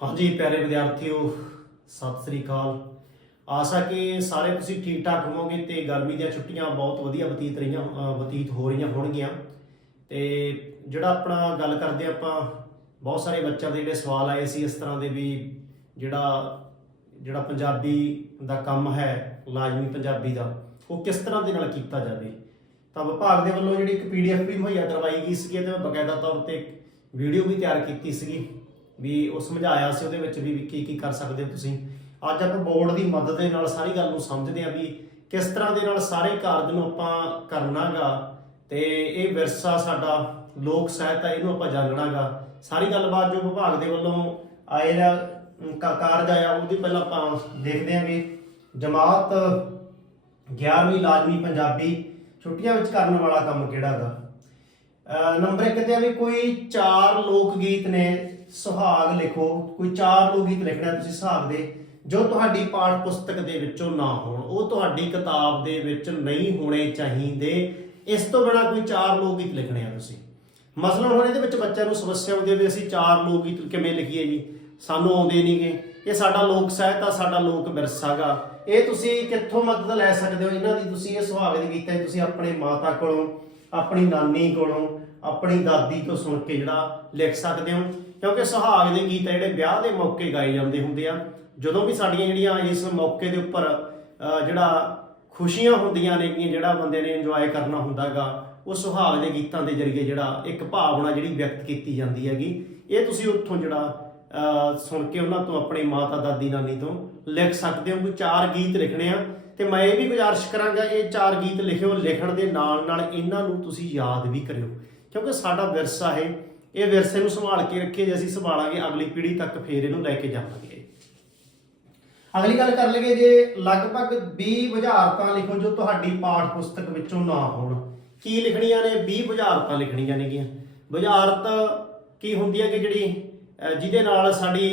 ਹਾਂਜੀ, ਪਿਆਰੇ ਵਿਦਿਆਰਥੀਓ, ਸਤਿ ਸ੍ਰੀ ਅਕਾਲ। ਆਸ਼ਾ ਕਿ ਸਾਰੇ ਤੁਸੀਂ ਠੀਕ ਠਾਕ ਹੋਵੋਗੇ ਤੇ ਗਰਮੀ ਦੀਆਂ ਛੁੱਟੀਆਂ ਬਹੁਤ ਵਧੀਆ ਬਤੀਤ ਰਹੀਆਂ ਬਤੀਤ ਹੋ ਰਹੀਆਂ ਹੋਣਗੀਆਂ। ਤੇ ਜਿਹੜਾ ਆਪਣਾ ਗੱਲ ਕਰਦੇ ਆਪਾਂ, ਬਹੁਤ ਸਾਰੇ ਬੱਚਿਆਂ ਦੇ ਜਿਹੜੇ ਸਵਾਲ ਆਏ ਸੀ ਇਸ ਤਰ੍ਹਾਂ ਦੇ ਵੀ ਜਿਹੜਾ ਜਿਹੜਾ ਪੰਜਾਬੀ ਦਾ ਕੰਮ ਹੈ, ਲਾਜ਼ਮੀ ਪੰਜਾਬੀ ਦਾ, ਉਹ ਕਿਸ ਤਰ੍ਹਾਂ ਦੇ ਨਾਲ ਕੀਤਾ ਜਾਵੇ? ਤਾਂ ਵਿਭਾਗ ਦੇ ਵੱਲੋਂ ਜਿਹੜੀ ਇੱਕ ਪੀਡੀਐਫ ਵੀ ਮੁਹੱਈਆ ਕਰਵਾਈ ਗਈ ਸੀ ਤੇ ਮੈਂ ਬਕਾਇਦਾ ਤੌਰ ਤੇ ਵੀਡੀਓ ਵੀ ਤਿਆਰ ਕੀਤੀ ਸੀਗੀ। ਵੀ ਉਹ ਸਮਝਾਇਆ ਸੀ ਉਹਦੇ ਵਿੱਚ ਵੀ ਵੀ ਕੀ ਕੀ ਕਰ ਸਕਦੇ ਹੋ ਤੁਸੀਂ। ਅੱਜ ਆਪਾਂ ਬੋਰਡ ਦੀ ਮਦਦ ਦੇ ਨਾਲ ਸਾਰੀ ਗੱਲ ਨੂੰ ਸਮਝਦੇ ਹਾਂ ਵੀ ਕਿਸ ਤਰ੍ਹਾਂ ਦੇ ਨਾਲ ਸਾਰੇ ਕਾਰਜ ਨੂੰ ਆਪਾਂ ਕਰਨਾਗਾ ਤੇ ਇਹ ਵਿਰਸਾ ਸਾਡਾ ਲੋਕ ਸਾਹਿਤ ਹੈ ਇਹਨੂੰ ਆਪਾਂ ਜਾਣਨਾਗਾ। ਸਾਰੀ ਗੱਲਬਾਤ ਜੋ ਵਿਭਾਗ ਦੇ ਵੱਲੋਂ ਆਏ ਨਾ ਕਾ- ਕਾਰਜ ਆਇਆ, ਉਹਦੀ ਪਹਿਲਾਂ ਆਪਾਂ ਦੇਖਦੇ ਹਾਂ ਵੀ ਜਮਾਤ 11ਵੀਂ ਲਾਜ਼ਮੀ ਪੰਜਾਬੀ ਛੁੱਟੀਆਂ ਵਿੱਚ ਕਰਨ ਵਾਲਾ ਕੰਮ ਕਿਹੜਾ ਹੈਗਾ ਨੰਬਰ 1 ਤੇ ਆ ਵੀ ਕੋਈ ਚਾਰ ਲੋਕ ਗੀਤ ਨੇ ਸੁਹਾਗ ਲਿਖੋ, ਕੋਈ ਚਾਰ ਲੋਕ ਗੀਤ ਲਿਖਣਾ ਤੁਸੀਂ ਸੁਹਾਗ ਦੇ, ਜੋ ਤੁਹਾਡੀ ਪਾਠ ਪੁਸਤਕ ਦੇ ਵਿੱਚੋਂ ਨਾ ਹੋਣ, ਉਹ ਤੁਹਾਡੀ ਕਿਤਾਬ ਦੇ ਵਿੱਚ ਨਹੀਂ ਹੋਣੇ ਚਾਹੀਦੇ। ਇਸ ਤੋਂ ਬਿਨਾ ਕੋਈ ਚਾਰ ਲੋਕ ਗੀਤ ਲਿਖਣੇ ਆ ਤੁਸੀਂ। ਮਸਲਨ ਹੁਣ ਇਹਦੇ ਵਿੱਚ ਬੱਚਿਆਂ ਨੂੰ ਸਮੱਸਿਆ ਆਉਂਦੀ ਹੈ ਵੀ ਅਸੀਂ ਚਾਰ ਲੋਕ ਗੀਤ ਕਿਵੇਂ ਲਿਖੀਏ ਜੀ? ਸਾਨੂੰ ਆਉਂਦੇ ਨਹੀਂਗੇ ਇਹ ਸਾਡਾ ਲੋਕ ਸਾਹਿਤ ਆ, ਸਾਡਾ ਲੋਕ ਵਿਰਸਾਗਾ ਇਹ ਤੁਸੀਂ ਕਿੱਥੋਂ ਮਦਦ ਲੈ ਸਕਦੇ ਹੋ? ਇਹਨਾਂ ਦੀ ਤੁਸੀਂ ਇਹ ਸੁਹਾਗ ਦੇ ਹੈ ਤੁਸੀਂ ਆਪਣੇ ਮਾਤਾ ਕੋਲੋਂ, ਆਪਣੀ ਨਾਨੀ ਕੋਲੋਂ, ਆਪਣੀ ਦਾਦੀ ਤੋਂ ਸੁਣ ਕੇ ਜਿਹੜਾ ਲਿਖ ਸਕਦੇ ਹੋ। ਕਿਉਂਕਿ ਸੁਹਾਗ ਦੇ ਗੀਤ ਆ ਜਿਹੜੇ ਵਿਆਹ ਦੇ ਮੌਕੇ ਗਾਏ ਜਾਂਦੇ ਹੁੰਦੇ ਆ। ਜਦੋਂ ਵੀ ਸਾਡੀਆਂ ਜਿਹੜੀਆਂ ਇਸ ਮੌਕੇ ਦੇ ਉੱਪਰ ਜਿਹੜਾ ਖੁਸ਼ੀਆਂ ਹੁੰਦੀਆਂ ਨੇ ਕਿ ਜਿਹੜਾ ਬੰਦੇ ਨੇ ਇੰਜੋਏ ਕਰਨਾ ਹੁੰਦਾਗਾ, ਉਹ ਸੁਹਾਗ ਦੇ ਗੀਤਾਂ ਦੇ ਜ਼ਰੀਏ ਜਿਹੜਾ ਇੱਕ ਭਾਵਨਾ ਜਿਹੜੀ ਵਿਅਕਤ ਕੀਤੀ ਜਾਂਦੀ ਹੈਗੀ। ਇਹ ਤੁਸੀਂ ਉੱਥੋਂ ਜਿਹੜਾ ਸੁਣ ਕੇ ਉਹਨਾਂ ਤੋਂ ਆਪਣੇ ਮਾਤਾ ਦਾਦੀ ਨਾਨੀ ਤੋਂ ਲਿਖ ਸਕਦੇ ਹੋ ਕੋਈ ਚਾਰ ਗੀਤ ਲਿਖਣੇ ਆ। ਤੇ ਮੈਂ ਇਹ ਵੀ ਗੁਜ਼ਾਰਿਸ਼ ਕਰਾਂਗਾ, ਇਹ ਚਾਰ ਗੀਤ ਲਿਖਿਓ, ਲਿਖਣ ਦੇ ਨਾਲ ਨਾਲ ਇਹਨਾਂ ਨੂੰ ਤੁਸੀਂ ਯਾਦ ਵੀ ਕਰਿਓ। ਕਿਉਂਕਿ ਸਾਡਾ ਵਿਰਸਾ ਹੈ ਇਹ ਵਿਰਸੇ ਨੂੰ ਸੰਭਾਲ ਕੇ ਰੱਖੀਏ ਜੇ ਅਸੀਂ ਸੰਭਾਲਾਂਗੇ, ਅਗਲੀ ਪੀੜ੍ਹੀ ਤੱਕ ਫੇਰ ਇਹਨੂੰ ਲੈ ਕੇ ਜਾਵਾਂਗੇ। ਅਗਲੀ ਗੱਲ ਕਰ ਲਈਏ ਜੇ ਲਗਭਗ 20 ਬੁਝਾਰਤਾਂ ਲਿਖੋ ਜੋ ਤੁਹਾਡੀ ਪਾਠ ਪੁਸਤਕ ਵਿੱਚੋਂ ਨਾ ਹੋਣ। ਕੀ ਲਿਖਣੀਆਂ ਨੇ? 20 ਬੁਝਾਰਤਾਂ ਲਿਖਣੀਆਂ ਨੇਗੀਆਂ। ਬੁਝਾਰਤ ਕੀ ਹੁੰਦੀ ਹੈ ਕਿ ਜਿਹੜੀ ਜਿਹਦੇ ਨਾਲ ਸਾਡੀ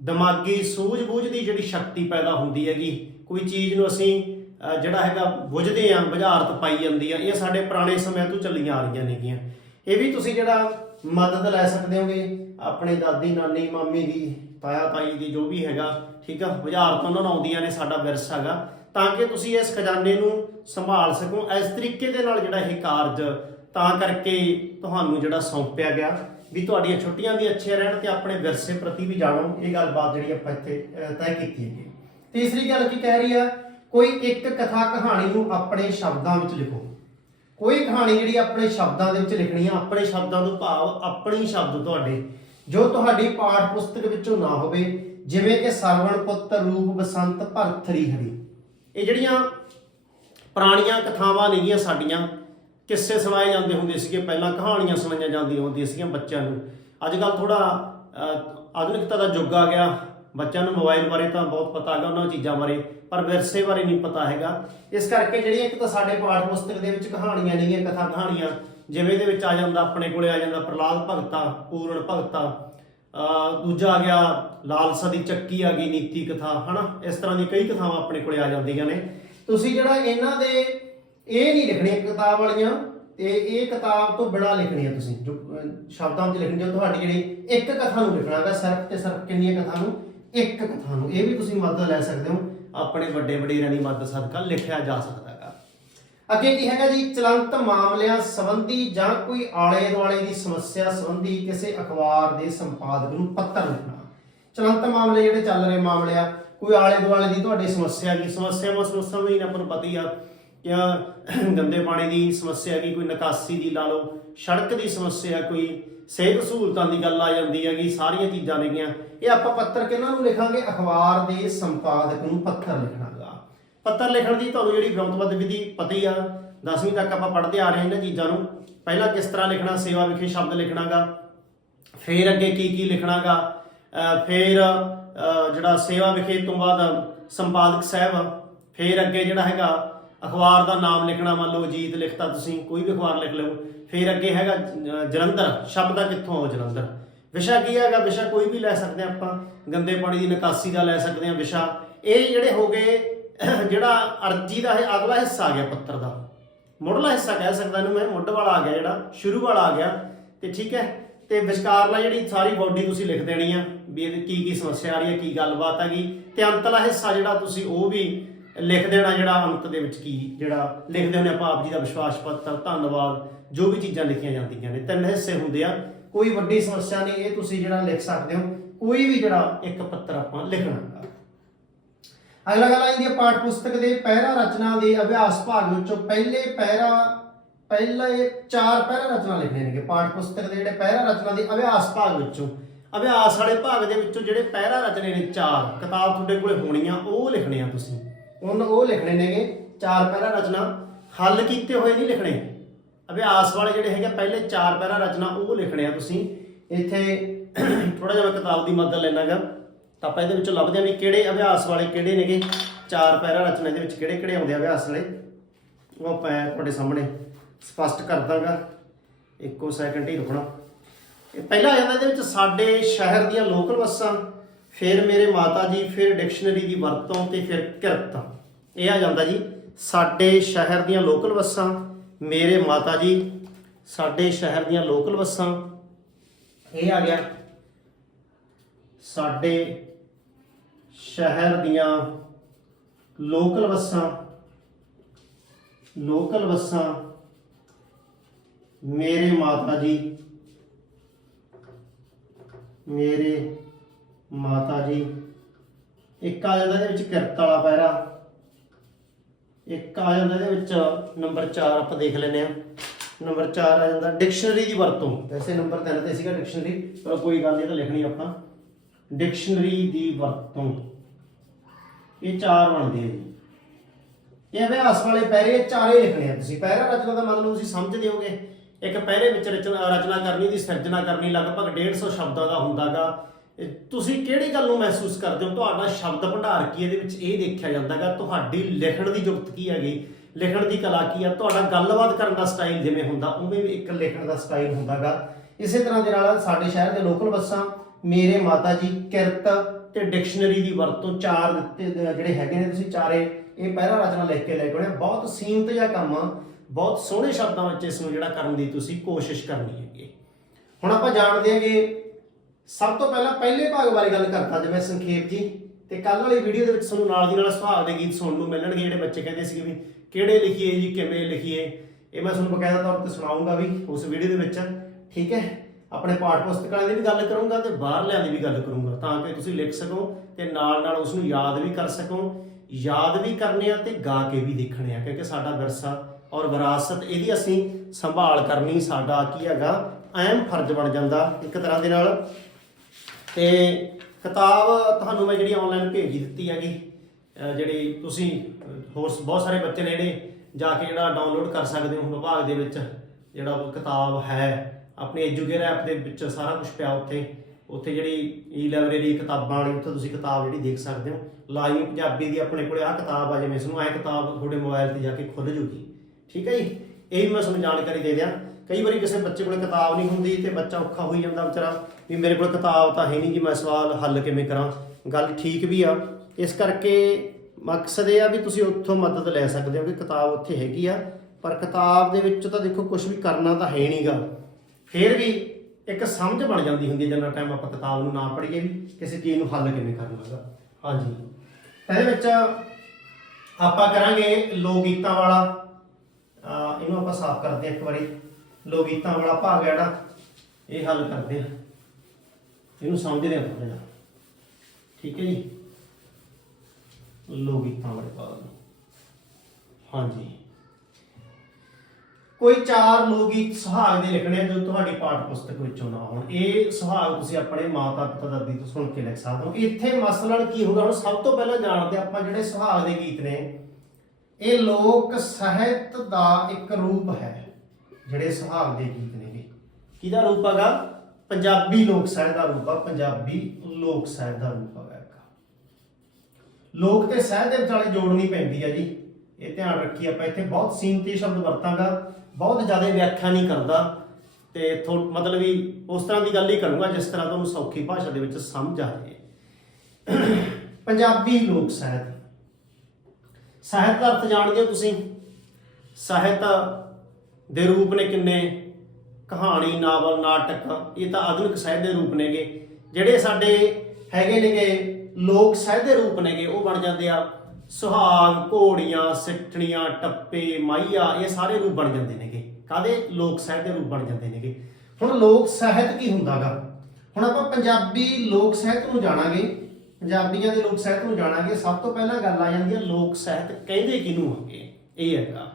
ਦਿਮਾਗੀ ਸੂਝ-ਬੂਝ ਦੀ ਜਿਹੜੀ ਸ਼ਕਤੀ ਪੈਦਾ ਹੁੰਦੀ ਹੈਗੀ। ਕੋਈ ਚੀਜ਼ ਨੂੰ ਅਸੀਂ ਜਿਹੜਾ ਹੈਗਾ ਬੁਝਦੇ ਆਂ, ਬੁਝਾਰਤ ਪਾਈ ਜਾਂਦੀ ਆ, ਇਹ ਸਾਡੇ ਪੁਰਾਣੇ ਸਮਿਆਂ ਤੋਂ ਚੱਲੀਆਂ ਆ ਰਹੀਆਂ ਨੇਗੀਆਂ। ਇਹ ਵੀ ਤੁਸੀਂ ਜਿਹੜਾ ਮਦਦ ਲੈ ਸਕਦੇ ਹੋਗੇ? ਆਪਣੇ ਦਾਦੀ, ਨਾਨੀ, ਮਾਮੀ ਦੀ, ਤਾਇਆ, ਤਾਈ ਦੀ ਜੋ ਵੀ ਹੈਗਾ, ਠੀਕ ਆ? ਬੁਝਾਰਤ ਉਹਨਾਂ ਨੂੰ ਆਉਂਦੀਆਂ ਨੇ, ਸਾਡਾ ਵਿਰਸਾ ਹੈਗਾ। ਤਾਂ ਕਿ ਤੁਸੀਂ ਇਸ ਖਜ਼ਾਨੇ ਨੂੰ ਸੰਭਾਲ ਸਕੋ, ਇਸ ਤਰੀਕੇ ਦੇ ਨਾਲ ਜਿਹੜਾ ਇਹ ਕਾਰਜ, ਤਾਂ ਕਰਕੇ ਤੁਹਾਨੂੰ ਜਿਹੜਾ ਸੌਂਪਿਆ ਗਿਆ, ਵੀ ਤੁਹਾਡੀਆਂ ਛੁੱਟੀਆਂ ਵੀ ਅੱਛੀਆਂ ਰਹਿਣ ਤੇ ਆਪਣੇ ਵਿਰਸੇ ਪ੍ਰਤੀ ਵੀ ਜਾਣੋ, ਇਹ ਗੱਲਬਾਤ ਜਿਹੜੀ ਆਪਾਂ ਇੱਥੇ ਤੈਅ ਕੀਤੀ ਹੈਗੀ। ਤੀਸਰੀ ਗੱਲ ਕੀ ਕਹਿ ਰਹੀ ਆ? ਕੋਈ ਇੱਕ ਕਥਾ ਕਹਾਣੀ ਨੂੰ ਆਪਣੇ ਸ਼ਬਦਾਂ ਵਿੱਚ ਲਿਖੋ। ਕੋਈ ਕਹਾਣੀ ਜਿਹੜੀ ਆਪਣੇ ਸ਼ਬਦਾਂ ਦੇ ਵਿੱਚ ਲਿਖਣੀ ਆ, ਆਪਣੇ ਸ਼ਬਦਾਂ ਤੋਂ ਭਾਵ ਆਪਣੀ ਸ਼ਬਦ ਤੁਹਾਡੇ। ਜੋ ਤੁਹਾਡੀ ਪਾਠ ਪੁਸਤਕ ਵਿੱਚੋਂ ਨਾ ਹੋਵੇ, ਜਿਵੇਂ ਕਿ ਸਰਵਣ ਪੁੱਤ, ਰੂਪ ਬਸੰਤ ਭਰਥਰੀ ਹਰੀ ਇਹ ਜਿਹੜੀਆਂ ਪੁਰਾਣੀਆਂ ਕਥਾਵਾਂ ਨੇਗੀਆਂ ਸਾਡੀਆਂ, ਕਿੱਸੇ ਸੁਣਾਏ ਜਾਂਦੇ ਹੁੰਦੇ ਸੀਗੇ, ਪਹਿਲਾਂ ਕਹਾਣੀਆਂ ਸੁਣਾਈਆਂ ਜਾਂਦੀਆਂ ਹੁੰਦੀਆਂ ਸੀਗੀਆਂ ਬੱਚਿਆਂ ਨੂੰ। ਅੱਜ ਕੱਲ ਥੋੜਾ ਆਧੁਨਿਕਤਾ ਦਾ ਯੁੱਗ ਆ ਗਿਆ। ਬੱਚਿਆਂ ਨੂੰ ਮੋਬਾਈਲ ਬਾਰੇ ਤਾਂ ਬਹੁਤ ਪਤਾ ਹੈਗਾ, ਉਹਨਾਂ ਚੀਜ਼ਾਂ ਬਾਰੇ, ਪਰ ਵਿਰਸੇ ਬਾਰੇ ਨਹੀਂ ਪਤਾ ਹੈਗਾ। ਇਸ ਕਰਕੇ ਜਿਹੜੀਆਂ ਇੱਕ ਤਾਂ ਸਾਡੇ ਪਾਠ ਪੁਸਤਕ ਦੇ ਵਿੱਚ ਕਹਾਣੀਆਂ ਨੇਗੀਆਂ ਕਥਾ ਕਹਾਣੀਆਂ, ਜਿਵੇਂ ਇਹਦੇ ਵਿੱਚ ਆ ਜਾਂਦਾ, ਆਪਣੇ ਕੋਲੇ ਆ ਜਾਂਦਾ ਪ੍ਰਲਾਦ ਭਗਤਾ, ਪੂਰਨ ਭਗਤਾ ਦੂਜਾ ਆ ਗਿਆ ਲਾਲਸਾ ਦੀ ਚੱਕੀ ਆ ਗਈ ਨੀਤੀ ਕਥਾ, ਹਨਾ? ਇਸ ਤਰ੍ਹਾਂ ਦੀ ਕਈ ਕਥਾਵਾਂ ਆਪਣੇ ਕੋਲੇ ਆ ਜਾਂਦੀਆਂ ਨੇ। ਤੁਸੀਂ ਜਿਹੜਾ ਇਹਨਾਂ ਦੇ ਇਹ ਨਹੀਂ ਲਿਖਣੀਆਂ ਕਿਤਾਬ ਵਾਲੀਆਂ, ਤੇ ਇਹ ਕਿਤਾਬ ਤੋਂ ਬਿਨਾ ਲਿਖਣੀਆਂ ਤੁਸੀਂ, ਜੋ ਸ਼ਬਦਾਂ ਵਿੱਚ ਲਿਖਣੀ ਜੋ ਤੁਹਾਡੀ ਜਿਹੜੀ ਇੱਕ ਕਥਾ ਨੂੰ ਲਿਖਣਾ ਹੈ ਸਿਰਫ ਤੇ ਸਿਰਫ ਕਿੰਨੀਆਂ ਕਥਾ ਨੂੰ? ਇੱਕ ਕਥਾ ਨੂੰ, ਇਹ ਵੀ ਤੁਸੀਂ ਮਦਦ ਲੈ ਸਕਦੇ ਹੋ। ਆਪਣੇ ਵੱਡੇ ਵਡੇਰਿਆਂ ਦੀ ਮਦਦ ਸਦਕਾ ਲਿਖਿਆ ਜਾ ਸਕਦਾ ਹੈਗਾ। ਅੱਗੇ ਕੀ ਹੈਗਾ ਜੀ? ਚਲੰਤ ਮਾਮਲਿਆਂ ਸੰਬੰਧੀ ਜਾਂ ਕੋਈ ਆਲੇ ਦੁਆਲੇ ਦੀ ਸਮੱਸਿਆ ਸੰਬੰਧੀ ਕਿਸੇ ਅਖਬਾਰ ਦੇ ਸੰਪਾਦਕ ਨੂੰ ਪੱਤਰ ਲਿਖਣਾ। ਚਲੰਤ ਮਾਮਲੇ ਜਿਹੜੇ ਚੱਲ ਰਹੇ ਮਾਮਲੇ ਆ, ਕੋਈ ਆਲੇ ਦੁਆਲੇ ਦੀ ਤੁਹਾਡੀ ਸਮੱਸਿਆ ਕੀ? ਸਮੱਸਿਆਵਾਂ ਸਮੱਸਿਆਵਾਂ ਵੀ ਆਪਾਂ ਨੂੰ ਪਤਾ ਹੀ ਆ ਜਾਂ ਗੰਦੇ ਪਾਣੀ ਦੀ ਸਮੱਸਿਆ ਕੀ? ਕੋਈ ਨਿਕਾਸੀ ਦੀ ਲਾ ਲਓ, ਸੜਕ ਦੀ ਸਮੱਸਿਆ ਕੋਈ ਸਿਹਤ ਸਹੂਲਤਾਂ ਦੀ ਗੱਲ ਆ ਜਾਂਦੀ ਹੈਗੀ, ਸਾਰੀਆਂ ਚੀਜ਼ਾਂ ਨੇਗੀਆਂ। ਇਹ ਆਪਾਂ ਪੱਤਰ ਕਿਹਨਾਂ ਨੂੰ ਲਿਖਾਂਗੇ? ਅਖਬਾਰ ਦੇ ਸੰਪਾਦਕ ਨੂੰ ਪੱਤਰ ਲਿਖਣਾਗਾ। ਪੱਤਰ ਲਿਖਣ ਦੀ ਤੁਹਾਨੂੰ ਜਿਹੜੀ ਵਿਉਂਤਬੱਧ ਵਿਧੀ ਪਤਾ ਹੀ ਆ 10ਵੀਂ ਤੱਕ ਆਪਾਂ ਪੜ੍ਹਦੇ ਆ ਰਹੇ ਇਹਨਾਂ ਚੀਜ਼ਾਂ ਨੂੰ। ਪਹਿਲਾਂ ਕਿਸ ਤਰ੍ਹਾਂ ਲਿਖਣਾ, ਸੇਵਾ ਵਿਖੇ ਸ਼ਬਦ ਲਿਖਣਾਗਾ। ਫੇਰ ਅੱਗੇ ਕੀ ਕੀ ਲਿਖਣਾਗਾ। ਅਹ ਫੇਰ ਜਿਹੜਾ ਸੇਵਾ ਵਿਖੇ ਤੋਂ ਬਾਅਦ ਸੰਪਾਦਕ ਸਾਹਿਬ, ਫੇਰ ਅੱਗੇ ਜਿਹੜਾ ਹੈਗਾ ਅਖਬਾਰ ਦਾ ਨਾਮ ਲਿਖਣਾ ਮੰਨ ਲਓ, ਅਜੀਤ ਲਿਖਤਾ ਤੁਸੀਂ, ਕੋਈ ਵੀ ਅਖਬਾਰ ਲਿਖ ਲਓ। ਫਿਰ ਅੱਗੇ ਹੈਗਾ ਜਲੰਧਰ, ਸ਼ਬਦ ਆ ਕਿੱਥੋਂ ਆ ਜਲੰਧਰ? ਵਿਸ਼ਾ ਕੀ ਹੈਗਾ? ਵਿਸ਼ਾ ਕੋਈ ਵੀ ਲੈ ਸਕਦੇ ਹਾਂ ਆਪਾਂ। ਗੰਦੇ ਪਾਣੀ ਦੀ ਨਿਕਾਸੀ ਦਾ ਲੈ ਸਕਦੇ ਹਾਂ ਵਿਸ਼ਾ। ਇਹ ਜਿਹੜੇ ਹੋ ਗਏ ਜਿਹੜਾ ਅਰਜੀ ਦਾ ਇਹ ਅਗਲਾ ਹਿੱਸਾ ਆ ਗਿਆ ਪੱਤਰ ਦਾ। ਮੁੱਢਲਾ ਹਿੱਸਾ ਕਹਿ ਸਕਦਾ ਇਹਨੂੰ ਮੈਂ, ਮੁੱਢ ਵਾਲਾ ਆ ਗਿਆ ਜਿਹੜਾ, ਸ਼ੁਰੂ ਵਾਲਾ ਆ ਗਿਆ। ਤੇ ਠੀਕ ਹੈ, ਤੇ ਵਿਚਕਾਰਲਾ ਜਿਹੜੀ ਸਾਰੀ ਬਾਡੀ ਤੁਸੀਂ ਲਿਖ ਦੇਣੀ ਆ, ਵੀ ਇਹ ਕੀ ਕੀ ਸਮੱਸਿਆ ਆ ਰਹੀ ਹੈ, ਕੀ ਗੱਲਬਾਤ ਹੈਗੀ। ਤੇ ਅੰਤਲਾ ਹਿੱਸਾ ਜਿਹੜਾ ਤੁਸੀਂ ਉਹ ਵੀ ਲਿਖ ਦੇਣਾ ਜਿਹੜਾ ਅੰਤ ਦੇ ਵਿੱਚ ਕੀ, ਜਿਹੜਾ ਲਿਖਦੇ ਹੁੰਦੇ ਆਪਾਂ ਆਪ ਜੀ ਦਾ ਵਿਸ਼ਵਾਸ, ਪੱਤਰ, ਧੰਨਵਾਦ, ਜੋ ਵੀ ਚੀਜ਼ਾਂ ਲਿਖੀਆਂ ਜਾਂਦੀਆਂ ਨੇ, ਤਿੰਨ ਹਿੱਸੇ ਹੁੰਦੇ ਆ। ਕੋਈ ਵੱਡੀ ਸਮੱਸਿਆ ਨਹੀਂ, ਇਹ ਤੁਸੀਂ ਜਿਹੜਾ ਲਿਖ ਸਕਦੇ ਹੋ, ਕੋਈ ਵੀ ਜਿਹੜਾ ਇੱਕ ਪੱਤਰ ਆਪਾਂ ਲਿਖਣਾ ਅਗਲਾ ਗੱਲ ਆਉਂਦੀ ਹੈ ਪਾਠ ਪੁਸਤਕ ਦੇ ਪਹਿਰਾ ਰਚਨਾ ਦੇ ਅਭਿਆਸ ਭਾਗ ਵਿੱਚੋਂ ਪਹਿਲੇ ਪਹਿਰਾ, ਪਹਿਲੇ ਚਾਰ ਪਹਿਰਾ ਰਚਨਾ ਲਿਖਣੇ ਨੇਗੇ। ਪਾਠ ਪੁਸਤਕ ਦੇ ਜਿਹੜੇ ਪਹਿਰਾ ਰਚਨਾ ਦੇ ਅਭਿਆਸ ਭਾਗ ਵਿੱਚੋਂ। ਅਭਿਆਸ ਵਾਲੇ ਭਾਗ ਦੇ ਵਿੱਚੋਂ ਜਿਹੜੇ ਪਹਿਰਾ ਰਚਨੇ ਨੇ ਚਾਰ, ਕਿਤਾਬ ਤੁਹਾਡੇ ਕੋਲੇ ਹੋਣੀਆਂ, ਉਹ ਲਿਖਣੇ ਆ ਤੁਸੀਂ। ਉਹਨਾਂ ਉਹ ਲਿਖਣੇ ਨੇਗੇ, ਚਾਰ ਪਹਿਰਾ ਰਚਨਾ। ਹੱਲ ਕੀਤੇ ਹੋਏ ਨਹੀਂ ਲਿਖਣੇ। ਅਭਿਆਸ ਵਾਲੇ ਜਿਹੜੇ ਹੈਗੇ ਪਹਿਲੇ ਚਾਰ ਪਹਿਰਾ ਰਚਨਾ ਉਹ ਲਿਖਣੇ ਆ ਤੁਸੀਂ। ਇੱਥੇ ਥੋੜਾ ਜਿਹਾ ਮੈਂ ਕਿਤਾਬ ਦੀ ਮਦਦ ਲੈਣਾਗਾ। ਤਾਂ ਆਪਾਂ ਇਹਦੇ ਵਿੱਚੋਂ ਲੱਭਦੇ ਹਾਂ ਵੀ ਕਿਹੜੇ ਅਭਿਆਸ ਵਾਲੇ ਕਿਹੜੇ ਨੇਗੇ। ਚਾਰ ਪਹਿਰਾ ਰਚਨਾ ਦੇ ਵਿੱਚ ਕਿਹੜੇ ਕਿਹੜੇ ਆਉਂਦੇ ਅਭਿਆਸ ਵਾਲੇ। ਉਹ ਆਪਾਂ ਤੁਹਾਡੇ ਸਾਹਮਣੇ ਸਪਸ਼ਟ ਕਰ ਦਾਂਗਾ। ਇੱਕੋ ਸੈਕਿੰਡ ਹੀ ਰੁਕਣਾ। ਇਹ ਪਹਿਲਾ ਆ ਜਾਂਦਾ ਇਹਦੇ ਵਿੱਚ ਸਾਡੇ ਸ਼ਹਿਰ ਦੀਆਂ ਲੋਕਲ ਬੱਸਾਂ। ਫਿਰ ਮੇਰੇ ਮਾਤਾ ਜੀ ਫਿਰ ਡਿਕਸ਼ਨਰੀ ਦੀ ਵਰਤੋਂ ਤੇ ਫਿਰ ਕਿਰਤ। ਇਹ ਆ ਜਾਂਦਾ ਜੀ, ਸਾਡੇ ਸ਼ਹਿਰ ਦੀਆਂ ਲੋਕਲ ਬੱਸਾਂ, ਮੇਰੇ ਮਾਤਾ ਜੀ, ਸਾਡੇ ਸ਼ਹਿਰ ਦੀਆਂ ਲੋਕਲ ਬੱਸਾਂ। ਇਹ ਆ ਗਿਆ। ਸਾਡੇ ਸ਼ਹਿਰ ਦੀਆਂ ਲੋਕਲ ਬੱਸਾਂ ਲੋਕਲ ਬੱਸਾਂ, ਮੇਰੇ ਮਾਤਾ ਜੀ, ਮੇਰੇ ਮਾਤਾ ਜੀ, ਇੱਕ ਆ ਜਾਂਦਾ ਇਹਦੇ ਵਿੱਚ ਕਿਰਤ ਵਾਲਾ ਪੈਰਾ ਇੱਕ ਆ ਜਾਂਦਾ ਇਹਦੇ ਵਿੱਚ ਨੰਬਰ 4 ਆਪਾਂ ਦੇਖ ਲੈਨੇ ਆ ਨੰਬਰ 4 ਆ ਜਾਂਦਾ ਡਿਕਸ਼ਨਰੀ ਦੀ ਵਰਤੋਂ। ਵੈਸੇ ਨੰਬਰ 3 ਤੇ ਸੀਗਾ ਡਿਕਸ਼ਨਰੀ, ਪਰ ਕੋਈ ਗੱਲ ਨਹੀਂ ਤਾਂ ਲਿਖਣੀ ਆਪਾਂ। ਡਿਕਸ਼ਨਰੀ ਦੀ ਵਰਤੋਂ। ਇਹ ਚਾਰ ਬਣਦੇ ਆ ਜੀ। ਇਹ ਅਭਿਆਸ ਵਾਲੇ ਪਹਿਰੇ ਚਾਰੇ ਲਿਖਣੇ ਆ ਤੁਸੀਂ। ਪਹਿਰਾ ਰਚਨਾ ਦਾ ਮਤਲਬ ਤੁਸੀਂ ਸਮਝਦੇ ਹੋਗੇ ਇੱਕ ਪਹਿਰੇ ਵਿੱਚ ਰਚਨਾ ਰਚਨਾ ਕਰਨੀ ਦੀ ਸਿਰਜਣਾ ਕਰਨੀ, ਲਗਭਗ 150 ਸ਼ਬਦਾਂ ਦਾ ਹੁੰਦਾਗਾ। ਇਹ ਤੁਸੀਂ ਕਿਹੜੀ ਗੱਲ ਨੂੰ ਮਹਿਸੂਸ ਕਰਦੇ ਹੋ? ਤੁਹਾਡਾ ਸ਼ਬਦ ਭੰਡਾਰ ਕੀ ਇਹਦੇ ਵਿੱਚ ਇਹ ਦੇਖਿਆ ਜਾਂਦਾਗਾ ਤੁਹਾਡੀ ਲਿਖਣ ਦੀ ਯੁਕਤ ਕੀ ਹੈਗੀ? ਲਿਖਣ ਦੀ ਕਲਾ ਕੀ ਆ ਤੁਹਾਡਾ ਗੱਲਬਾਤ ਕਰਨ ਦਾ ਸਟਾਈਲ ਜਿਵੇਂ ਹੁੰਦਾ, ਉਵੇਂ ਵੀ ਇੱਕ ਲਿਖਣ ਦਾ ਸਟਾਈਲ ਹੁੰਦਾਗਾ ਇਸੇ ਤਰ੍ਹਾਂ ਦੇ ਨਾਲ ਸਾਡੇ ਸ਼ਹਿਰ ਦੇ ਲੋਕਲ ਬੱਸਾਂ, ਮੇਰੇ ਮਾਤਾ ਜੀ ਕਿਰਤ ਤੇ ਡਿਕਸ਼ਨਰੀ ਦੀ ਵਰਤੋਂ ਚਾਰ ਦਿੱਤੇ ਜਿਹੜੇ ਹੈਗੇ ਨੇ ਤੁਸੀਂ ਚਾਰੇ, ਇਹ ਪਹਿਲਾ ਰਚਨਾ ਲਿਖ ਕੇ ਲੈ ਕੇ ਆਉਣੇ ਬਹੁਤ ਸੀਮਤ ਜਿਹਾ ਕੰਮ ਆ, ਬਹੁਤ ਸੋਹਣੇ ਸ਼ਬਦਾਂ ਵਿੱਚ ਇਸ ਨੂੰ ਜਿਹੜਾ ਕਰਨ ਦੀ ਤੁਸੀਂ ਕੋਸ਼ਿਸ਼ ਕਰਨੀ ਹੈਗੀ। ਹੁਣ ਆਪਾਂ ਜਾਣਦੇ ਹਾਂ ਕਿ ਸਭ ਤੋਂ ਪਹਿਲਾਂ ਪਹਿਲੇ ਭਾਗ ਬਾਰੇ ਗੱਲ ਕਰਤਾ ਜਿਵੇਂ ਸੰਖੇਪ ਜੀ, ਤੇ ਕੱਲ ਵਾਲੀ ਵੀਡੀਓ ਦੇ ਵਿੱਚ ਤੁਹਾਨੂੰ ਨਾਲ ਦੀ ਨਾਲ ਸੁਭਾਅ ਦੇ ਗੀਤ ਸੁਣਨ ਨੂੰ ਮਿਲਣਗੇ, ਜਿਹੜੇ ਬੱਚੇ ਕਹਿੰਦੇ ਸੀ ਵੀ ਕਿਹੜੇ ਲਿਖੀਏ ਜੀ, ਕਿਵੇਂ ਲਿਖੀਏ। ਇਹ ਮੈਂ ਤੁਹਾਨੂੰ ਬਕਾਇਦਾ ਤੌਰ ਤੇ ਸੁਣਾਉਂਗਾ ਵੀ ਉਸ ਵੀਡੀਓ ਦੇ ਵਿੱਚ। ਠੀਕ ਹੈ? ਆਪਣੇ ਪਾਠ ਪੁਸਤਕਾਂ ਦੀ ਵੀ ਗੱਲ ਕਰੂੰਗਾ ਤੇ ਬਾਹਰਲਿਆਂ ਦੀ ਵੀ ਗੱਲ ਕਰੂੰਗਾ, ਤਾਂ ਕਿ ਤੁਸੀਂ ਲਿਖ ਸਕੋ ਤੇ ਨਾਲ ਨਾਲ ਉਸ ਨੂੰ ਯਾਦ ਵੀ ਕਰ ਸਕੋ। ਯਾਦ ਵੀ ਕਰਨੇ ਆ ਤੇ ਗਾ ਕੇ ਵੀ ਦੇਖਣੇ ਆ, ਕਿਉਂਕਿ ਸਾਡਾ ਵਿਰਸਾ ਔਰ ਵਿਰਾਸਤ ਇਹਦੀ ਅਸੀਂ ਸੰਭਾਲ ਕਰਨੀ, ਸਾਡਾ ਕੀ ਹੈਗਾ, ਅਹਿਮ ਫਰਜ਼ ਬਣ ਜਾਂਦਾ ਇੱਕ ਤਰ੍ਹਾਂ ਦੇ ਨਾਲ। ਤੇ ਕਿਤਾਬ ਤੁਹਾਨੂੰ ਮੈਂ ਜਿਹੜੀ ਆਨਲਾਈਨ ਭੇਜ ਹੀ ਦਿੱਤੀ ਹੈਗੀ, ਅਹ ਜਿਹੜੀ ਤੁਸੀਂ, ਅਹ ਹੋਰ ਬਹੁਤ ਸਾਰੇ ਬੱਚੇ ਨੇ ਜਿਹੜੇ ਜਾ ਕੇ ਜਿਹੜਾ ਡਾਊਨਲੋਡ ਕਰ ਸਕਦੇ ਹੋ ਵਿਭਾਗ ਦੇ ਵਿੱਚ, ਜਿਹੜਾ ਉਹ ਕਿਤਾਬ ਹੈ, ਆਪਣੇ ਐਜੂਕੇਰ ਐਪ ਦੇ ਵਿੱਚ ਸਾਰਾ ਕੁਝ ਪਿਆ ਉੱਥੇ। ਉੱਥੇ ਜਿਹੜੀ ਈ ਲਾਇਬ੍ਰੇਰੀ ਕਿਤਾਬਾਂ ਵਾਲੀ, ਉੱਥੇ ਤੁਸੀਂ ਕਿਤਾਬ ਜਿਹੜੀ ਦੇਖ ਸਕਦੇ ਹੋ। ਲਾਈਵ ਪੰਜਾਬੀ ਦੀ ਆਪਣੇ ਕੋਲੇ ਆ ਕਿਤਾਬ ਆ, ਜਿਵੇਂ ਇਸ ਨੂੰ ਐ ਕਿਤਾਬ ਤੁਹਾਡੇ ਮੋਬਾਈਲ ਤੇ ਜਾ ਕੇ ਖੁੱਲ ਜੂਗੀ। ਠੀਕ ਹੈ ਜੀ? ਇਹ ਵੀ ਮੈਂ ਤੁਹਾਨੂੰ ਜਾਣਕਾਰੀ ਦੇ ਦਿਆਂ। ਕਈ ਵਾਰੀ ਕਿਸੇ ਬੱਚੇ ਕੋਲ ਕਿਤਾਬ ਨਹੀਂ ਹੁੰਦੀ ਤੇ ਬੱਚਾ ਔਖਾ ਹੋਈ ਜਾਂਦਾ ਵਿਚਾਰਾ ਵੀ ਮੇਰੇ ਕੋਲ ਕਿਤਾਬ ਤਾਂ ਹੈ ਨਹੀਂ ਜੀ, ਮੈਂ ਸਵਾਲ ਹੱਲ ਕਿਵੇਂ ਕਰਾਂ? ਗੱਲ ਠੀਕ ਵੀ ਆ। ਇਸ ਕਰਕੇ ਮਕਸਦ ਇਹ ਆ ਵੀ ਤੁਸੀਂ ਉੱਥੋਂ ਮਦਦ ਲੈ ਸਕਦੇ ਹੋ ਕਿ ਕਿਤਾਬ ਉੱਥੇ ਹੈਗੀ ਆ, ਪਰ ਕਿਤਾਬ ਦੇ ਵਿੱਚ ਤਾਂ ਦੇਖੋ ਕੁਝ ਵੀ ਕਰਨਾ ਤਾਂ ਹੈ ਨਹੀਂਗਾ ਫਿਰ ਵੀ ਇੱਕ ਸਮਝ ਬਣ ਜਾਂਦੀ ਹੁੰਦੀ ਹੈ, ਜਿੰਨਾ ਟਾਈਮ ਆਪਾਂ ਕਿਤਾਬ ਨੂੰ ਨਾ ਪੜ੍ਹੀਏ ਵੀ ਕਿਸੇ ਚੀਜ਼ ਨੂੰ ਹੱਲ ਕਿਵੇਂ ਕਰਨਾ ਹੈਗਾ। ਹਾਂਜੀ। ਇਹਦੇ ਵਿੱਚ ਆਪਾਂ ਕਰਾਂਗੇ ਲੋਕ ਗੀਤਾਂ ਵਾਲਾ ਇਹਨੂੰ ਆਪਾਂ ਸਾਫ਼ ਕਰਦੇ ਹਾਂ ਇੱਕ ਵਾਰੀ। ਲੋਕ ਗੀਤਾਂ ਵਾਲਾ ਭਾਗ ਹੈ ਜਿਹੜਾ ਇਹ ਹੱਲ ਕਰਦੇ ਆ। ਇਹਨੂੰ ਸਮਝਦੇ ਆ ਥੋੜਾ ਜਿਹਾ ਠੀਕ ਹੈ ਜੀ? ਲੋਕ ਗੀਤਾਂ ਵਾਲੇ ਭਾਗ ਨੂੰ। ਹਾਂਜੀ। ਕੋਈ ਚਾਰ ਲੋਕ ਗੀਤ ਸੁਹਾਗ ਦੇ ਲਿਖਣੇ ਆ ਜੋ ਤੁਹਾਡੀ ਪਾਠ ਪੁਸਤਕ ਵਿੱਚੋਂ ਨਾ ਹੋਣ ਇਹ ਸੁਹਾਗ ਤੁਸੀਂ ਆਪਣੇ ਮਾਤਾ, ਪਿਤਾ, ਦਾਦੀ ਤੋਂ ਸੁਣ ਕੇ ਲਿਖ ਸਕਦੇ ਹੋ। ਇੱਥੇ ਮਸਲਣ ਕੀ ਹੋਗਾ ਹੁਣ ਸਭ ਤੋਂ ਪਹਿਲਾਂ ਜਾਣਦੇ ਆਪਾਂ ਜਿਹੜੇ ਸੁਹਾਗ ਦੇ ਗੀਤ ਨੇ। ਇਹ ਲੋਕ ਸਾਹਿਤ ਦਾ ਇੱਕ ਰੂਪ ਹੈ। ਜਿਹੜੇ ਸੁਹਾਗ ਦੇ ਗੀਤ ਨੇਗੇ ਕਿਹਦਾ ਰੂਪ ਹੈਗਾ? ਪੰਜਾਬੀ ਲੋਕ ਸਾਹਿਤ ਦਾ ਰੂਪ ਆ, ਪੰਜਾਬੀ ਲੋਕ ਸਾਹਿਤ ਦਾ ਰੂਪ ਹੈਗਾ ਲੋਕ ਤੇ ਸਾਹਿਤ ਦੇ ਵਿਚਾਲੇ ਜੋੜਨੀ ਪੈਂਦੀ ਆ ਜੀ। ਇਹ ਧਿਆਨ ਰੱਖੀ ਆਪਾਂ, ਇੱਥੇ ਬਹੁਤ ਸੀਮਤੀ ਸ਼ਬਦ ਵਰਤਾਂਗਾ, ਬਹੁਤ ਜ਼ਿਆਦਾ ਵਿਆਖਿਆ ਨਹੀਂ ਕਰਦਾ। ਤੇ ਮਤਲਬ ਵੀ ਉਸ ਤਰ੍ਹਾਂ ਦੀ ਗੱਲ ਹੀ ਕਰੂੰਗਾ, ਜਿਸ ਤਰ੍ਹਾਂ ਤੁਹਾਨੂੰ ਸੌਖੀ ਭਾਸ਼ਾ ਦੇ ਵਿੱਚ ਸਮਝ ਆ ਜਾਏ। ਪੰਜਾਬੀ ਲੋਕ ਸਾਹਿਤ। ਸਾਹਿਤ ਦਾ ਅਰਥ ਜਾਣਦੇ ਹੋ ਤੁਸੀਂ? ਸਾਹਿਤ ਦੇ ਰੂਪ ਨੇ ਕਿੰਨੇ? ਕਹਾਣੀ, ਨਾਵਲ, ਨਾਟਕ, ਇਹ ਤਾਂ ਆਧੁਨਿਕ ਸਾਹਿਤ ਦੇ ਰੂਪ ਨੇਗੇ। ਜਿਹੜੇ ਸਾਡੇ ਹੈਗੇ ਨੇਗੇ, ਲੋਕ ਸਾਹਿਤ ਦੇ ਰੂਪ ਨੇਗੇ, ਉਹ ਬਣ ਜਾਂਦੇ ਆ। ਸੁਹਾਗ, ਘੋੜੀਆਂ, ਸਿੱਠਣੀਆਂ, ਟੱਪੇ, ਮਾਈਆ, ਇਹ ਸਾਰੇ ਰੂਪ ਬਣ ਜਾਂਦੇ ਨੇਗੇ। ਕਾਦੇ ਲੋਕ ਸਾਹਿਤ ਦੇ ਰੂਪ ਬਣ ਜਾਂਦੇ ਨੇਗੇ। ਹੁਣ ਲੋਕ ਸਾਹਿਤ ਕੀ ਹੁੰਦਾਗਾ? ਹੁਣ ਆਪਾਂ ਪੰਜਾਬੀ ਲੋਕ ਸਾਹਿਤ ਨੂੰ ਜਾਣਾਂਗੇ। ਪੰਜਾਬੀਆਂ ਦੇ ਲੋਕ ਸਾਹਿਤ ਨੂੰ ਜਾਣਾਂਗੇ, ਸਭ ਤੋਂ ਪਹਿਲਾਂ ਗੱਲ ਆ ਜਾਂਦੀ ਹੈ ਲੋਕ ਸਾਹਿਤ ਕਹਿੰਦੇ ਕਿਹਨੂੰ ਆਗੇ ਇਹ ਹੈਗਾ।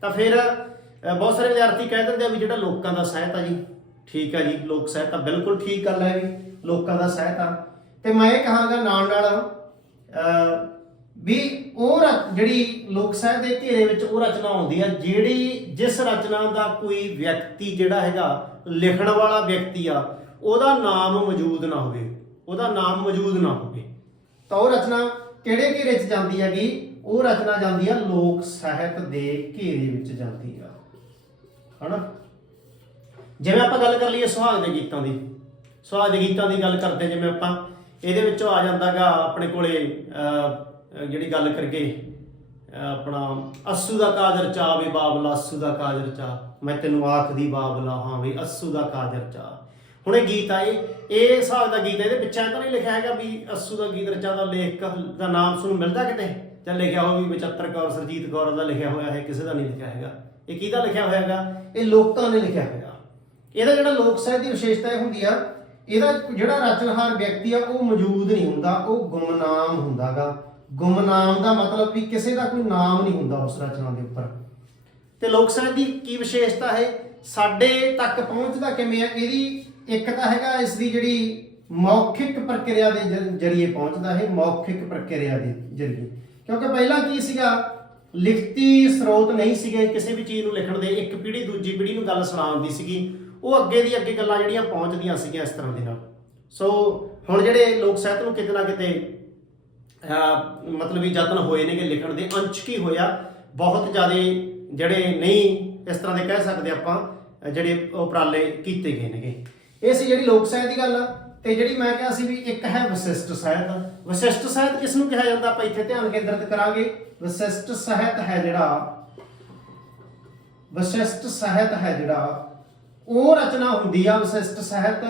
ਤਾਂ ਫਿਰ ਬਹੁਤ ਸਾਰੇ ਵਿਦਿਆਰਥੀ ਕਹਿ ਦਿੰਦੇ ਆ ਵੀ ਜਿਹੜਾ ਲੋਕਾਂ ਦਾ ਸਾਹਿਤ ਆ ਜੀ, ਠੀਕ ਆ ਜੀ, ਲੋਕ ਸਾਹਿਤ ਤਾਂ ਬਿਲਕੁਲ ਠੀਕ ਗੱਲ ਹੈ ਵੀ ਲੋਕਾਂ ਦਾ ਸਹਿਤ ਆ। ਤੇ ਮੈਂ ਇਹ ਕਹਾਂਗਾ ਨਾਲ ਨਾਲ ਵੀ ਉਹ ਰ- ਜਿਹੜੀ ਲੋਕ ਸਾਹਿਤ ਦੇ ਘੇਰੇ ਵਿੱਚ ਉਹ ਰਚਨਾ ਆਉਂਦੀ ਆ, ਜਿਹੜੀ ਜਿਸ ਰਚਨਾ ਦਾ ਕੋਈ ਵਿਅਕਤੀ ਜਿਹੜਾ ਹੈਗਾ, ਲਿਖਣ ਵਾਲਾ ਵਿਅਕਤੀ ਆ, ਉਹਦਾ ਨਾਮ ਮੌਜੂਦ ਨਾ ਹੋਵੇ, ਉਹਦਾ ਨਾਮ ਮੌਜੂਦ ਨਾ ਹੋਵੇ। ਤਾਂ ਉਹ ਰਚਨਾ ਕਿਹੜੇ ਘੇਰੇ 'ਚ ਜਾਂਦੀ ਹੈਗੀ? ਉਹ ਰਚਨਾ ਜਾਂਦੀ ਆ ਲੋਕ ਸਾਹਿਤ ਦੇ ਘੇਰੇ ਵਿੱਚ ਜਾਂਦੀ ਆ। ਹਨਾ? ਜਿਵੇਂ ਆਪਾਂ ਗੱਲ ਕਰ ਲਈਏ ਸੁਹਾਗ ਦੇ ਗੀਤਾਂ ਦੀ। ਸੁਹਾਗ ਦੇ ਗੀਤਾਂ ਦੀ ਗੱਲ ਕਰਦੇ ਜਿਵੇਂ ਆਪਾਂ ਇਹਦੇ ਵਿੱਚੋਂ ਆ ਜਾਂਦਾਗਾ ਆਪਣੇ ਕੋਲੇ ਅਹ, ਜਿਹੜੀ ਗੱਲ ਕਰਗੇ ਅਹ, ਆਪਣਾ ਅਸੂ ਦਾ ਕਾਦਰ ਚਾ ਵੇ ਬਾਬਲਾ ਅਸੂ ਦਾ ਕਾਦਰ ਚਾ ਮੈਂ ਤੈਨੂੰ ਆਖਦੀ ਬਾਬਲਾ ਹਾਂ ਵੀ ਅਸੂ ਦਾ ਕਾਦਰ ਚਾ ਹੁਣ ਇਹ ਗੀਤ ਆਏ ਇਹ ਹਿਸਾਬ ਦਾ ਗੀਤ ਇਹਦੇ ਪਿੱਛੇ ਤਾਂ ਨਹੀਂ ਲਿਖਿਆ ਹੈਗਾ ਵੀ ਅਸੂ ਦਾ ਗੀਤ ਰਚਾ ਦਾ ਲੇਖਕ ਦਾ ਨਾਮ ਸਾਨੂੰ ਮਿਲਦਾ ਕਿਤੇ? ਜਾਂ ਲਿਖਿਆ ਹੋਵੇ ਵੀ ਬਚੱਤਰ ਕੌਰ ਸਰਜੀਤ ਕੌਰ ਦਾ ਲਿਖਿਆ ਹੋਇਆ ਹੈ ਕਿਸੇ ਦਾ ਨਹੀਂ ਲਿਖਿਆ ਹੈਗਾ। ਇਹ ਕਿਹਦਾ ਲਿਖਿਆ ਹੋਇਆ ਹੈਗਾ? ਇਹ ਲੋਕਾਂ ਨੇ ਲਿਖਿਆ ਹੋਇਆ। ਇਹਦਾ ਜਿਹੜਾ ਲੋਕ ਸਾਹਿਤ ਦੀ ਵਿਸ਼ੇਸ਼ਤਾ ਇਹ ਹੁੰਦੀ ਆ, ਇਹਦਾ ਜਿਹੜਾ ਰਚਨਹਾਰ ਵਿਅਕਤੀ ਆ, ਉਹ ਮੌਜੂਦ ਨਹੀਂ ਹੁੰਦਾ, ਉਹ ਗੁਮਨਾਮ ਹੁੰਦਾਗਾ। ਗੁੰਮਨਾਮ ਦਾ ਮਤਲਬ ਵੀ ਕਿਸੇ ਦਾ ਕੋਈ ਨਾਮ ਨਹੀਂ ਹੁੰਦਾ ਉਸ ਰਚਨਾ ਦੇ ਉੱਪਰ। ਤੇ ਲੋਕ ਸਾਹਿਤ ਦੀ ਕੀ ਵਿਸ਼ੇਸ਼ਤਾ ਹੈ? ਸਾਡੇ ਤੱਕ ਪਹੁੰਚਦਾ ਕਿਵੇਂ ਆ? ਇਹਦੀ ਇੱਕ ਤਾਂ ਹੈਗਾ ਇਸ ਦੀ ਜਿਹੜੀ ਮੌਖਿਕ ਪ੍ਰਕਿਰਿਆ ਦੇ ਜਰੀਏ ਪਹੁੰਚਦਾ ਹੈ, ਮੌਖਿਕ ਪ੍ਰਕਿਰਿਆ ਦੇ ਜਰੀਏ। ਕਿਉਂਕਿ ਪਹਿਲਾਂ ਕੀ ਸੀਗਾ? ਲਿਖਤੀ ਸਰੋਤ ਨਹੀਂ ਸੀਗੇ ਕਿਸੇ ਵੀ ਚੀਜ਼ ਨੂੰ ਲਿਖਣ ਦੇ, ਇੱਕ ਪੀੜ੍ਹੀ ਦੂਜੀ ਪੀੜ੍ਹੀ ਨੂੰ ਗੱਲ ਸੁਣਾਉਂਦੀ ਸੀਗੀ। ਉਹ ਅੱਗੇ ਦੀ ਅੱਗੇ ਗੱਲਾਂ ਜਿਹੜੀਆਂ ਪਹੁੰਚਦੀਆਂ ਸੀਗੀਆਂ ਇਸ ਤਰ੍ਹਾਂ ਦੇ ਨਾਲ। ਸੋ ਹੁਣ ਜਿਹੜੇ ਲੋਕ ਸਾਹਿਤ ਨੂੰ ਕਿਤੇ ਨਾ ਕਿਤੇ ਮਤਲਬ ਵੀ ਯਤਨ ਹੋਏ ਨੇਗੇ ਲਿਖਣ ਦੇ, ਅੰਸ਼ ਕੀ ਹੋਇਆ? ਬਹੁਤ ਜ਼ਿਆਦਾ ਜਿਹੜੇ ਨਹੀਂ ਇਸ ਤਰ੍ਹਾਂ ਦੇ ਕਹਿ ਸਕਦੇ ਆਪਾਂ ਜਿਹੜੇ ਉਪਰਾਲੇ ਕੀਤੇ ਗਏ ਨੇਗੇ। ਇਹ ਸੀ ਜਿਹੜੀ ਲੋਕ ਸਾਹਿਤ ਦੀ ਗੱਲ। ਆ ਤੇ ਜਿਹੜੀ ਮੈਂ ਕਿਹਾ ਸੀ ਵੀ ਇੱਕ ਹੈ ਵਿਸ਼ਿਸ਼ਟ ਸਾਹਿਤ ਵਿਸ਼ਿਸ਼ਟ ਸਾਹਿਤ ਕਿਸ ਨੂੰ ਕਿਹਾ ਜਾਂਦਾ? ਆਪਾਂ ਇੱਥੇ ਧਿਆਨ ਕੇਂਦਰਿਤ ਕਰਾਂਗੇ। ਵਿਸ਼ਿਸ਼ਟ ਸਾਹਿਤ ਹੈ ਜਿਹੜਾ, ਵਿਸ਼ਿਸ਼ਟ ਸਾਹਿਤ ਹੈ ਜਿਹੜਾ, ਉਹ ਰਚਨਾ ਹੁੰਦੀ ਆ, ਵਿਸ਼ਿਸ਼ਟ ਸਾਹਿਤ,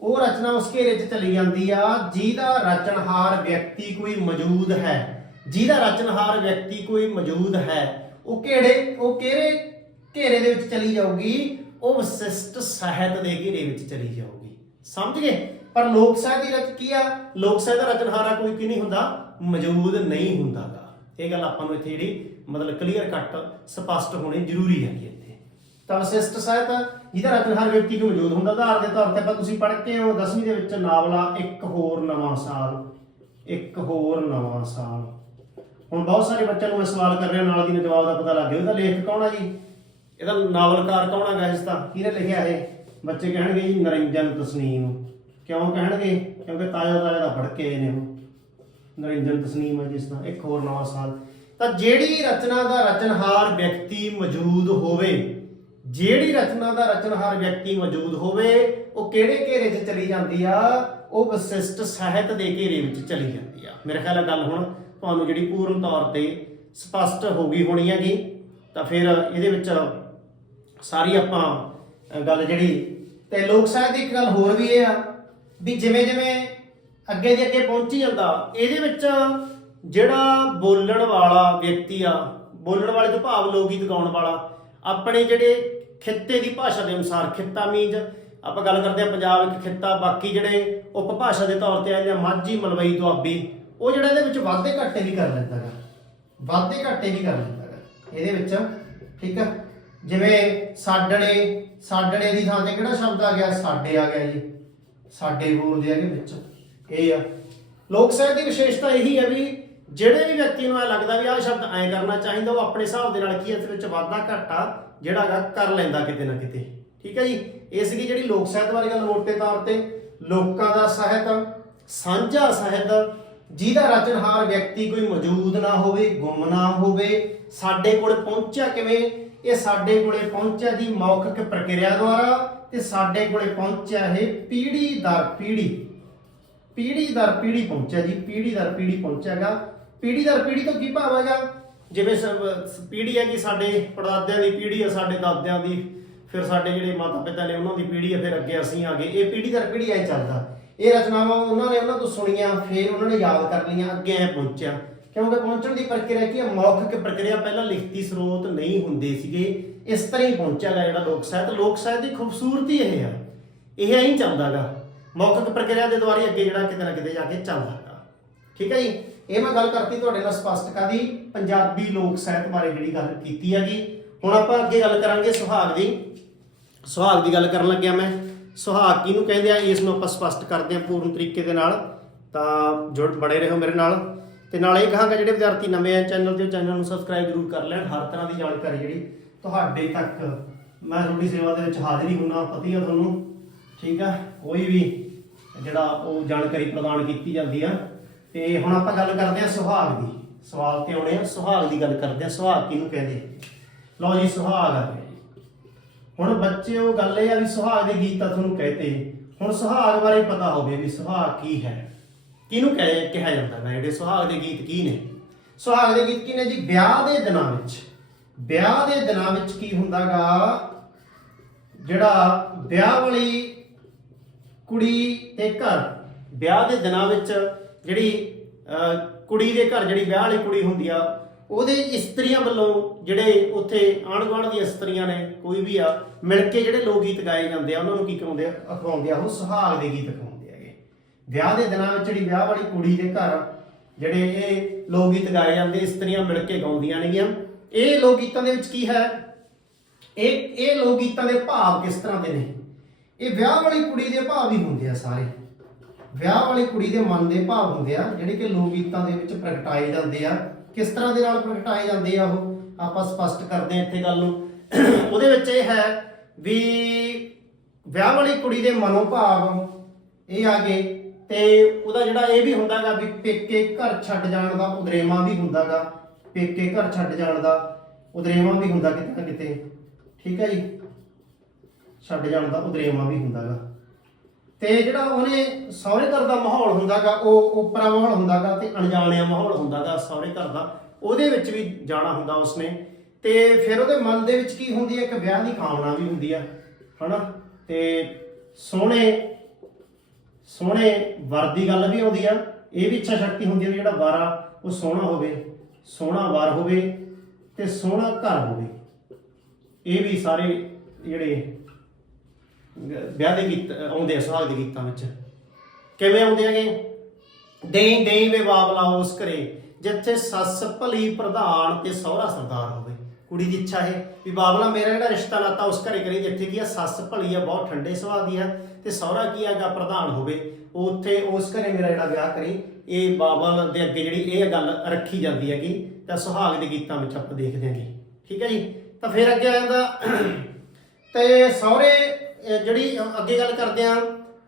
ਉਹ ਰਚਨਾ ਉਸ ਘੇਰੇ 'ਚ ਚਲੀ ਜਾਂਦੀ ਆ, ਜਿਹਦਾ ਰਚਨਹਾਰ ਵਿਅਕਤੀ ਕੋਈ ਮੌਜੂਦ ਹੈ। ਜਿਹਦਾ ਰਚਨਹਾਰ ਵਿਅਕਤੀ ਕੋਈ ਮੌਜੂਦ ਹੈ, ਉਹ ਕਿਹੜੇ ਉਹ ਕਿਹੜੇ ਘੇਰੇ ਦੇ ਵਿੱਚ ਚਲੀ ਜਾਊਗੀ? ਉਹ ਵਿਸ਼ਿਸ਼ਟ ਸਾਹਿਤ ਦੇ ਘੇਰੇ ਵਿੱਚ ਚਲੀ ਜਾਊਗੀ। ਸਮਝ ਗਏ? ਪਰ ਲੋਕ ਸਾਹਿਤ ਦੀ ਰਚ ਕੀ ਆ? ਲੋਕ ਸਾਹਿਤ ਦਾ ਰਚਨਹਾਰਾ ਕੋਈ ਕੀ ਨਹੀਂ ਹੁੰਦਾ, ਮੌਜੂਦ ਨਹੀਂ ਹੁੰਦਾਗਾ। ਇਹ ਗੱਲ ਆਪਾਂ ਨੂੰ ਇੱਥੇ ਜਿਹੜੀ ਮਤਲਬ ਕਲੀਅਰ ਕੱਟ ਸਪਸ਼ਟ ਹੋਣੀ ਜ਼ਰੂਰੀ ਹੈਗੀ ਇੱਥੇ। ਤਾਂ ਵਿਸ਼ਿਸ਼ਟ ਸਾਹਿਤ ਜਿਹਦਾ ਰਚਨਹਾਰ ਵਿਅਕਤੀ ਕੋ ਮੌਜੂਦ ਹੁੰਦਾ? ਉਦਾਹਰਨ ਦੇ ਤੌਰ ਤੇ ਆਪਾਂ ਤੁਸੀਂ ਪੜ੍ਹ ਕੇ ਹੋ 10ਵੀਂ ਦੇ ਵਿੱਚ ਨਾਵਲਾ ਇੱਕ ਹੋਰ ਨਵਾਂ ਸਾਲ, ਇੱਕ ਹੋਰ ਨਵਾਂ ਸਾਲ। ਹੁਣ ਬਹੁਤ ਸਾਰੇ ਬੱਚਿਆਂ ਨੂੰ ਮੈਂ ਸਵਾਲ ਕਰ ਰਿਹਾ, ਨਾਲ ਦੀ ਨੂੰ ਜਵਾਬ ਦਾ ਪਤਾ ਲੱਗ ਗਿਆ ਉਹਦਾ ਲੇਖਕ ਕੌਣ ਆ ਜੀ? ਇਹਦਾ ਨਾਵਲਕਾਰ ਕੌਣ ਹੈਗਾ ਇਸ ਦਾ? ਕਿਹਨੇ ਲਿਖਿਆ ਇਹ? ਬੱਚੇ ਕਹਿਣਗੇ ਜੀ ਨਰਿੰਜਨ ਤਸਨੀਮ। ਕਿਉਂ ਕਹਿਣਗੇ? ਕਿਉਂਕਿ ਤਾਜ਼ਾ ਤਾਜ਼ਾ ਦਾ ਪੜ੍ਹ ਕੇ ਆਏ ਨੇ ਉਹ ਨਰਿੰਜਨ ਤਸਨੀਮ ਹੈ ਜਿਸ ਦਾ ਇੱਕ ਹੋਰ ਨਵਾਂ ਸਾਲ। ਤਾਂ ਜਿਹੜੀ ਰਚਨਾ ਦਾ ਰਚਨਹਾਰ ਵਿਅਕਤੀ ਮੌਜੂਦ ਹੋਵੇ, ਜਿਹੜੀ ਰਚਨਾ ਦਾ ਰਚਨਹਾਰ ਵਿਅਕਤੀ ਮੌਜੂਦ ਹੋਵੇ, ਉਹ ਕਿਹੜੇ ਘੇਰੇ 'ਚ ਚਲੀ ਜਾਂਦੀ ਆ? ਉਹ ਵਿਸ਼ਿਸ਼ਟ ਸਾਹਿਤ ਦੇ ਘੇਰੇ ਵਿੱਚ ਚਲੀ ਜਾਂਦੀ ਆ। ਮੇਰੇ ਖਿਆਲ ਨਾਲ ਗੱਲ ਹੁਣ ਤੁਹਾਨੂੰ ਜਿਹੜੀ ਪੂਰਨ ਤੌਰ ਤੇ ਸਪਸ਼ਟ ਹੋ ਗਈ ਹੋਣੀ ਹੈਗੀ, ਤਾਂ ਫਿਰ ਇਹਦੇ ਵਿੱਚ ਸਾਰੀ ਆਪਾਂ ਗੱਲ ਜਿਹੜੀ ਤੇ ਲੋਕ ਸਾਹਿਤ ਦੀ ਇੱਕ ਗੱਲ ਹੋਰ ਵੀ ਇਹ ਆ ਵੀ ਜਿਵੇਂ ਜਿਵੇਂ ਅੱਗੇ ਦੀ ਅੱਗੇ ਪਹੁੰਚੀ ਜਾਂਦਾ, ਇਹਦੇ ਵਿੱਚ ਜਿਹੜਾ ਬੋਲਣ ਵਾਲਾ ਵਿਅਕਤੀ ਆ, ਬੋਲਣ ਵਾਲੇ ਤੋਂ ਭਾਵ ਲੋਕ ਗੀਤ ਗਾਉਣ ਵਾਲਾ, ਆਪਣੇ ਜਿਹੜੇ ਖਿੱਤੇ ਦੀ ਭਾਸ਼ਾ ਦੇ ਅਨੁਸਾਰ, ਖਿੱਤਾ ਮੀਨਜ ਆਪਾਂ ਗੱਲ ਕਰਦੇ ਆ ਪੰਜਾਬ ਇੱਕ ਖਿੱਤਾ, ਬਾਕੀ ਜਿਹੜੇ ਉਪਭਾਸ਼ਾ ਦੇ ਤੌਰ ਤੇ ਆ ਜਾਂ ਮਾਝੀ, ਮਲਵਈ, ਦੁਆਬੀ, ਉਹ ਜਿਹੜਾ ਇਹਦੇ ਵਿੱਚ ਵਾਧੇ ਘਾਟੇ ਵੀ ਕਰ ਲੈਂਦਾ ਗਾ, ਵਾਧੇ ਘਾਟੇ ਵੀ ਕਰ ਲੈਂਦਾ ਗਾ। ਇਹਦੇ ਵਿੱਚ, ਠੀਕ ਆ? ਜਿਵੇਂ ਸਾਡਣੇ ਸਾਡਣੇ ਦੀ ਥਾਂ ਤੇ ਕਿਹੜਾ ਸ਼ਬਦ ਆ ਗਿਆ? ਸਾਡੇ ਆ ਗਿਆ ਜੀ। ਸਾਡੇ ਬੋਲਦੇ ਆ ਵਿੱਚ। ਇਹ ਆ। ਲੋਕ ਸਾਹਿਤ ਦੀ ਵਿਸ਼ੇਸ਼ਤਾ ਇਹੀ ਹੈ ਵੀ ਜਿਹੜੇ ਵੀ ਵਿਅਕਤੀ ਨੂੰ ਇਹ ਲੱਗਦਾ ਵੀ ਆਹ ਸ਼ਬਦ ਐਂ ਕਰਨਾ ਚਾਹੀਦਾ, ਉਹ ਆਪਣੇ ਹਿਸਾਬ ਦੇ ਨਾਲ ਕੀ ਇਸ ਵਿੱਚ ਵਾਧਾ ਘਾਟਾ ਜਿਹੜਾ ਹੈਗਾ ਕਰ ਲੈਂਦਾ ਕਿਤੇ ਨਾ ਕਿਤੇ। ਠੀਕ ਹੈ ਜੀ? ਇਹ ਸੀਗੀ ਜਿਹੜੀ ਲੋਕ ਸਾਹਿਤ ਬਾਰੇ ਗੱਲ ਮੋਟੇ ਤੌਰ ਤੇ। ਲੋਕਾਂ ਦਾ ਸਾਹਿਤ, ਸਾਂਝਾ ਸਾਹਿਤ, ਜਿਹਦਾ ਰਚਨਹਾਰ ਵਿਅਕਤੀ ਕੋਈ ਮੌਜੂਦ ਨਾ ਹੋਵੇ, ਗੁੰਮ ਨਾ ਹੋਵੇ, ਸਾਡੇ ਕੋਲ ਪਹੁੰਚਿਆ ਕਿਵੇਂ? ਇਹ ਸਾਡੇ ਕੋਲੇ ਪਹੁੰਚਿਆ ਜੀ ਮੌਖਿਕ ਪ੍ਰਕਿਰਿਆ ਦੁਆਰਾ ਤੇ ਸਾਡੇ ਕੋਲੇ ਪਹੁੰਚਿਆ ਇਹ ਪੀੜ੍ਹੀ ਦਰ ਪੀੜ੍ਹੀ ਪੀੜ੍ਹੀ ਦਰ ਪੀੜ੍ਹੀ ਪਹੁੰਚਿਆ ਜੀ ਪੀੜ੍ਹੀ ਦਰ ਪੀੜ੍ਹੀ ਪਹੁੰਚਿਆਗਾ। ਪੀੜੀ ਦਰ ਪੀੜੀ ਤੋਂ ਕੀ ਭਾਵ ਹੈਗਾ ਜਿਵੇਂ ਸ- ਹੈ ਕਿ ਸਾਡੇ ਪੜਦਾਦਿਆਂ ਦੀ ਪੀੜ੍ਹੀ ਹੈ ਸਾਡੇ ਦਾਦਿਆਂ ਦੀ, ਫਿਰ ਸਾਡੇ ਜਿਹੜੇ ਮਾਤਾ ਪਿਤਾ ਨੇ ਉਹਨਾਂ ਦੀ ਪੀੜ੍ਹੀ ਹੈ ਫਿਰ ਅੱਗੇ ਅਸੀਂ ਆ ਗਏ। ਇਹ ਪੀੜ੍ਹੀ ਦਰ ਪੀੜ੍ਹੀ ਐ ਚੱਲਦਾ। ਇਹ ਰਚਨਾਵਾਂ ਉਹਨਾਂ ਨੇ ਉਹਨਾਂ ਤੋਂ ਸੁਣੀਆਂ, ਫਿਰ ਉਹਨਾਂ ਨੇ ਯਾਦ ਕਰ ਲਈਆਂ, ਅੱਗੇ ਐ ਪਹੁੰਚਿਆ। ਕਿਉਂਕਿ ਪਹੁੰਚਣ ਦੀ ਪ੍ਰਕਿਰਿਆ ਕੀ ਹੈ? ਮੌਖਿਕ ਪ੍ਰਕਿਰਿਆ ਪਹਿਲਾਂ ਲਿਖਤੀ ਸਰੋਤ ਨਹੀਂ ਹੁੰਦੇ ਸੀਗੇ। ਇਸ ਤਰ੍ਹਾਂ ਹੀ ਪਹੁੰਚਿਆਗਾ ਜਿਹੜਾ ਲੋਕ ਸਾਹਿਤ। ਲੋਕ ਸਾਹਿਤ ਦੀ ਖੂਬਸੂਰਤੀ ਇਹ ਆ। ਇਹ ਐਂ ਹੀ ਚੱਲਦਾਗਾ ਮੌਖਿਕ ਪ੍ਰਕਿਰਿਆ ਦੇ ਦੁਆਰਾ ਹੀ ਅੱਗੇ ਜਿਹੜਾ ਕਿਤੇ ਨਾ ਕਿਤੇ ਜਾ ਕੇ ਚੱਲਦਾਗਾ ਠੀਕ ਹੈ ਜੀ? ਇਹ ਮੈਂ ਗੱਲ ਕਰਤੀ ਤੁਹਾਡੇ ਨਾਲ ਸਪਸ਼ਟ ਦੀ ਪੰਜਾਬੀ ਲੋਕ ਸਾਹਿਤ ਬਾਰੇ ਜਿਹੜੀ ਗੱਲ ਕੀਤੀ ਹੈਗੀ। ਹੁਣ ਆਪਾਂ ਅੱਗੇ ਗੱਲ ਕਰਾਂਗੇ ਸੁਹਾਗ ਦੀ। ਸੁਹਾਗ ਦੀ ਗੱਲ ਕਰਨ ਲੱਗਿਆ ਮੈਂ। ਸੁਹਾਗ ਕਿਹਨੂੰ ਕਹਿੰਦੇ ਆ? ਇਸ ਨੂੰ ਆਪਾਂ ਸਪਸ਼ਟ ਕਰਦੇ ਹਾਂ ਪੂਰਨ ਤਰੀਕੇ ਦੇ ਨਾਲ। ਤਾਂ ਜੁੜ ਬਣੇ ਰਹੋ ਮੇਰੇ ਨਾਲ। ਤੇ ਨਾਲ ਇਹ ਕਹਾਂਗਾ ਜਿਹੜੇ ਵਿਦਿਆਰਥੀ ਨਵੇਂ ਆ ਚੈਨਲ ਤੇ, ਚੈਨਲ ਨੂੰ ਸਬਸਕ੍ਰਾਈਬ ਜ਼ਰੂਰ ਕਰ ਲੈਣ। ਹਰ ਤਰ੍ਹਾਂ ਦੀ ਜਾਣਕਾਰੀ ਜਿਹੜੀ ਤੁਹਾਡੇ ਤੱਕ ਮੈਂ ਤੁਹਾਡੀ ਸੇਵਾ ਦੇ ਵਿੱਚ ਹਾਜ਼ਰ ਹੀ ਹੁੰਨਾ, ਪਤੀ ਆ ਤੁਹਾਨੂੰ। ਠੀਕ ਆ? ਕੋਈ ਵੀ ਜਿਹੜਾ ਉਹ ਜਾਣਕਾਰੀ ਪ੍ਰਦਾਨ ਕੀਤੀ ਜਾਂਦੀ ਆ। ਤੇ ਹੁਣ ਆਪਾਂ ਗੱਲ ਕਰਦੇ ਆ ਸੁਹਾਗ ਦੀ। ਸਵਾਲ ਤੇ ਆਉਣੇ ਆ। ਸੁਹਾਗ ਦੀ ਗੱਲ ਕਰਦੇ ਆ। ਸੁਹਾਗ ਕਿਹਨੂੰ ਕਹਿੰਦੇ? ਲਓ ਜੀ, ਸੁਹਾਗ ਆ ਗਿਆ ਹੁਣ ਬੱਚੇ ਉਹ ਗੱਲ ਇਹ ਆ ਵੀ ਸੁਹਾਗ ਦੇ ਗੀਤ ਤਾਂ ਤੁਹਾਨੂੰ ਕਹਤੇ। ਹੁਣ ਸੁਹਾਗ ਬਾਰੇ ਪਤਾ ਹੋਵੇ ਵੀ ਸੁਹਾਗ ਕੀ ਹੈ। ਕਿਹਨੂੰ ਕਹਿ ਕਿਹਾ ਜਾਂਦਾ? ਹੈ ਜਿਹੜੇ ਸੁਹਾਗ ਦੇ ਗੀਤ ਕੀ ਨੇ? ਸੁਹਾਗ ਦੇ ਗੀਤ ਕੀ ਨੇ ਜੀ? ਵਿਆਹ ਦੇ ਦਿਨਾਂ ਵਿੱਚ। ਵਿਆਹ ਦੇ ਦਿਨਾਂ ਵਿੱਚ ਕੀ ਹੁੰਦਾਗਾ? ਜਿਹੜਾ ਵਿਆਹ ਵਾਲੀ ਕੁੜੀ ਦੇ ਘਰ ਵਿਆਹ ਦੇ ਦਿਨਾਂ ਵਿੱਚ ਜਿਹੜੀ ਅਹ, ਕੁੜੀ ਦੇ ਘਰ ਜਿਹੜੀ ਵਿਆਹ ਵਾਲੀ ਕੁੜੀ ਹੁੰਦੀ ਆ ਉਹਦੇ ਇਸਤਰੀਆਂ ਵੱਲੋਂ ਜਿਹੜੇ ਉੱਥੇ ਆਂਢ ਗੁਆਂਢ ਦੀਆਂ ਇਸਤਰੀਆਂ ਨੇ ਕੋਈ ਵੀ ਆ ਮਿਲ ਕੇ ਜਿਹੜੇ ਲੋਕ ਗੀਤ ਗਾਏ ਜਾਂਦੇ ਆ ਉਹਨਾਂ ਨੂੰ ਕੀ ਕਹਾਉਂਦੇ ਆ? ਅਖਵਾਉਂਦੇ ਆ। ਉਹ ਸੁਹਾਗ ਦੇ ਗੀਤ ਅਖਵਾਉਂਦੇ ਹੈਗੇ ਵਿਆਹ ਦੇ ਦਿਨਾਂ ਵਿੱਚ ਜਿਹੜੀ ਵਿਆਹ ਵਾਲੀ ਕੁੜੀ ਦੇ ਘਰ ਜਿਹੜੇ ਇਹ ਲੋਕ ਗੀਤ ਗਾਏ ਜਾਂਦੇ, ਇਸਤਰੀਆਂ ਮਿਲ ਕੇ ਗਾਉਂਦੀਆਂ ਨੇਗੀਆਂ। ਇਹ ਲੋਕ ਗੀਤਾਂ ਦੇ ਵਿੱਚ ਕੀ ਹੈ? ਇਹ ਇਹ ਲੋਕ ਗੀਤਾਂ ਦੇ ਭਾਵ ਕਿਸ ਤਰ੍ਹਾਂ ਦੇ ਨੇ? ਇਹ ਵਿਆਹ ਵਾਲੀ ਕੁੜੀ ਦੇ ਭਾਵ ਹੀ ਹੁੰਦੇ ਆ ਸਾਰੇ। ਵਿਆਹ ਵਾਲੀ ਕੁੜੀ ਦੇ ਮਨ ਦੇ ਭਾਵ ਹੁੰਦੇ ਆ, ਜਿਹੜੇ ਕਿ ਲੋਕ ਗੀਤਾਂ ਦੇ ਵਿੱਚ ਪ੍ਰਗਟਾਏ ਜਾਂਦੇ ਆ। ਕਿਸ ਤਰ੍ਹਾਂ ਦੇ ਨਾਲ ਪ੍ਰਗਟਾਏ ਜਾਂਦੇ ਆ ਉਹ? ਆਪਾਂ ਸਪਸ਼ਟ ਕਰਦੇ ਆ ਇੱਥੇ ਗੱਲ ਨੂੰ। ਉਹਦੇ ਵਿੱਚ ਇਹ ਹੈ ਵੀ ਵਿਆਹ ਵਾਲੀ ਕੁੜੀ ਦੇ ਮਨੋਭਾਵ ਇਹ ਆ ਗਏ ਤੇ ਉਹਦਾ ਜਿਹੜਾ ਇਹ ਵੀ ਹੁੰਦਾਗਾ ਵੀ ਪੇਕੇ ਘਰ ਛੱਡ ਜਾਣ ਦਾ ਉਦਰੇਮਾ ਵੀ ਹੁੰਦਾਗਾ, ਪੇਕੇ ਘਰ ਛੱਡ ਜਾਣ ਦਾ ਉਦਰੇਮਾ ਵੀ ਹੁੰਦਾ ਕਿਤੇ ਨਾ ਕਿਤੇ, ਠੀਕ ਹੈ ਜੀ? ਛੱਡ ਜਾਣ ਦਾ ਉਦਰੇਮਾ ਵੀ ਹੁੰਦਾਗਾ। ਤੇ ਜਿਹੜਾ ਉਹਨੇ ਸਹੁਰੇ ਘਰ ਦਾ ਮਾਹੌਲ ਹੁੰਦਾਗਾ, ਉਹ ਉਪਰਾ ਮਾਹੌਲ ਹੁੰਦਾਗਾ ਤੇ ਅਣਜਾਣਿਆ ਮਾਹੌਲ ਹੁੰਦਾਗਾ ਸਹੁਰੇ ਘਰ ਦਾ, ਉਹਦੇ ਵਿੱਚ ਵੀ ਜਾਣਾ ਹੁੰਦਾ ਉਸਨੇ। ਤੇ ਫਿਰ ਉਹਦੇ ਮਨ ਦੇ ਵਿੱਚ ਕੀ ਹੁੰਦੀ ਹੈ? ਇੱਕ ਵਿਆਹ ਦੀ ਕਾਮਨਾ ਵੀ ਹੁੰਦੀ ਆ, ਹਨਾ? ਤੇ ਸੋਹਣੇ ਸੋਹਣੇ ਵਰ ਦੀ ਗੱਲ ਵੀ ਆਉਂਦੀ ਆ, ਇਹ ਵੀ ਇੱਛਾ ਸ਼ਕਤੀ ਹੁੰਦੀ ਹੈ ਵੀ ਜਿਹੜਾ ਵਰ ਆ ਉਹ ਸੋਹਣਾ ਹੋਵੇ, ਸੋਹਣਾ ਵਰ ਹੋਵੇ ਤੇ ਸੋਹਣਾ ਘਰ ਹੋਵੇ। ਇਹ ਵੀ ਸਾਰੇ ਜਿਹੜੇ ਵਿਆਹ ਦੇ ਗੀਤ, ਆਉਂਦੇ ਆ, ਸੁਹਾਗ ਦੇ ਗੀਤਾਂ ਵਿੱਚ। ਕਿਵੇਂ ਆਉਂਦੇ ਹੈਗੇ? ਦੇਈ ਦੇਈ ਵੇ ਬਾਬਲਾ ਉਸ ਘਰੇ, ਜਿੱਥੇ ਸੱਸ ਭਲੀ ਪ੍ਰਧਾਨ ਤੇ ਸਹੁਰਾ ਸਰਦਾਰ ਹੋਵੇ। ਕੁੜੀ ਦੀ ਇੱਛਾ ਹੈ ਵੀ ਬਾਬਲਾ ਮੇਰਾ ਜਿਹੜਾ ਰਿਸ਼ਤਾ ਨਾਤਾ ਉਸ ਘਰੇ ਕਰੀ, ਜਿੱਥੇ ਕੀ ਆ, ਸੱਸ ਭਲੀ ਆ, ਬਹੁਤ ਠੰਡੇ ਸੁਭਾਅ ਦੀ ਆ ਤੇ ਸਹੁਰਾ ਕੀ ਹੈਗਾ ਪ੍ਰਧਾਨ ਹੋਵੇ ਉੱਥੇ, ਉਸ ਘਰੇ ਮੇਰਾ ਜਿਹੜਾ ਵਿਆਹ ਕਰੀ, ਇਹ ਬਾਬਲ ਦੇ ਅੱਗੇ ਜਿਹੜੀ ਇਹ ਗੱਲ ਰੱਖੀ ਜਾਂਦੀ ਹੈਗੀ, ਤਾਂ ਸੁਹਾਗ ਦੇ ਗੀਤਾਂ ਵਿੱਚ ਆਪਾਂ ਦੇਖਦੇ ਹਾਂਗੇ। ਠੀਕ ਹੈ ਜੀ? ਤਾਂ ਫਿਰ ਅੱਗੇ ਆ ਜਾਂਦਾ। ਤੇ ਸਹੁਰੇ ਜਿਹੜੀ ਅੱਗੇ ਗੱਲ ਕਰਦੇ ਆ,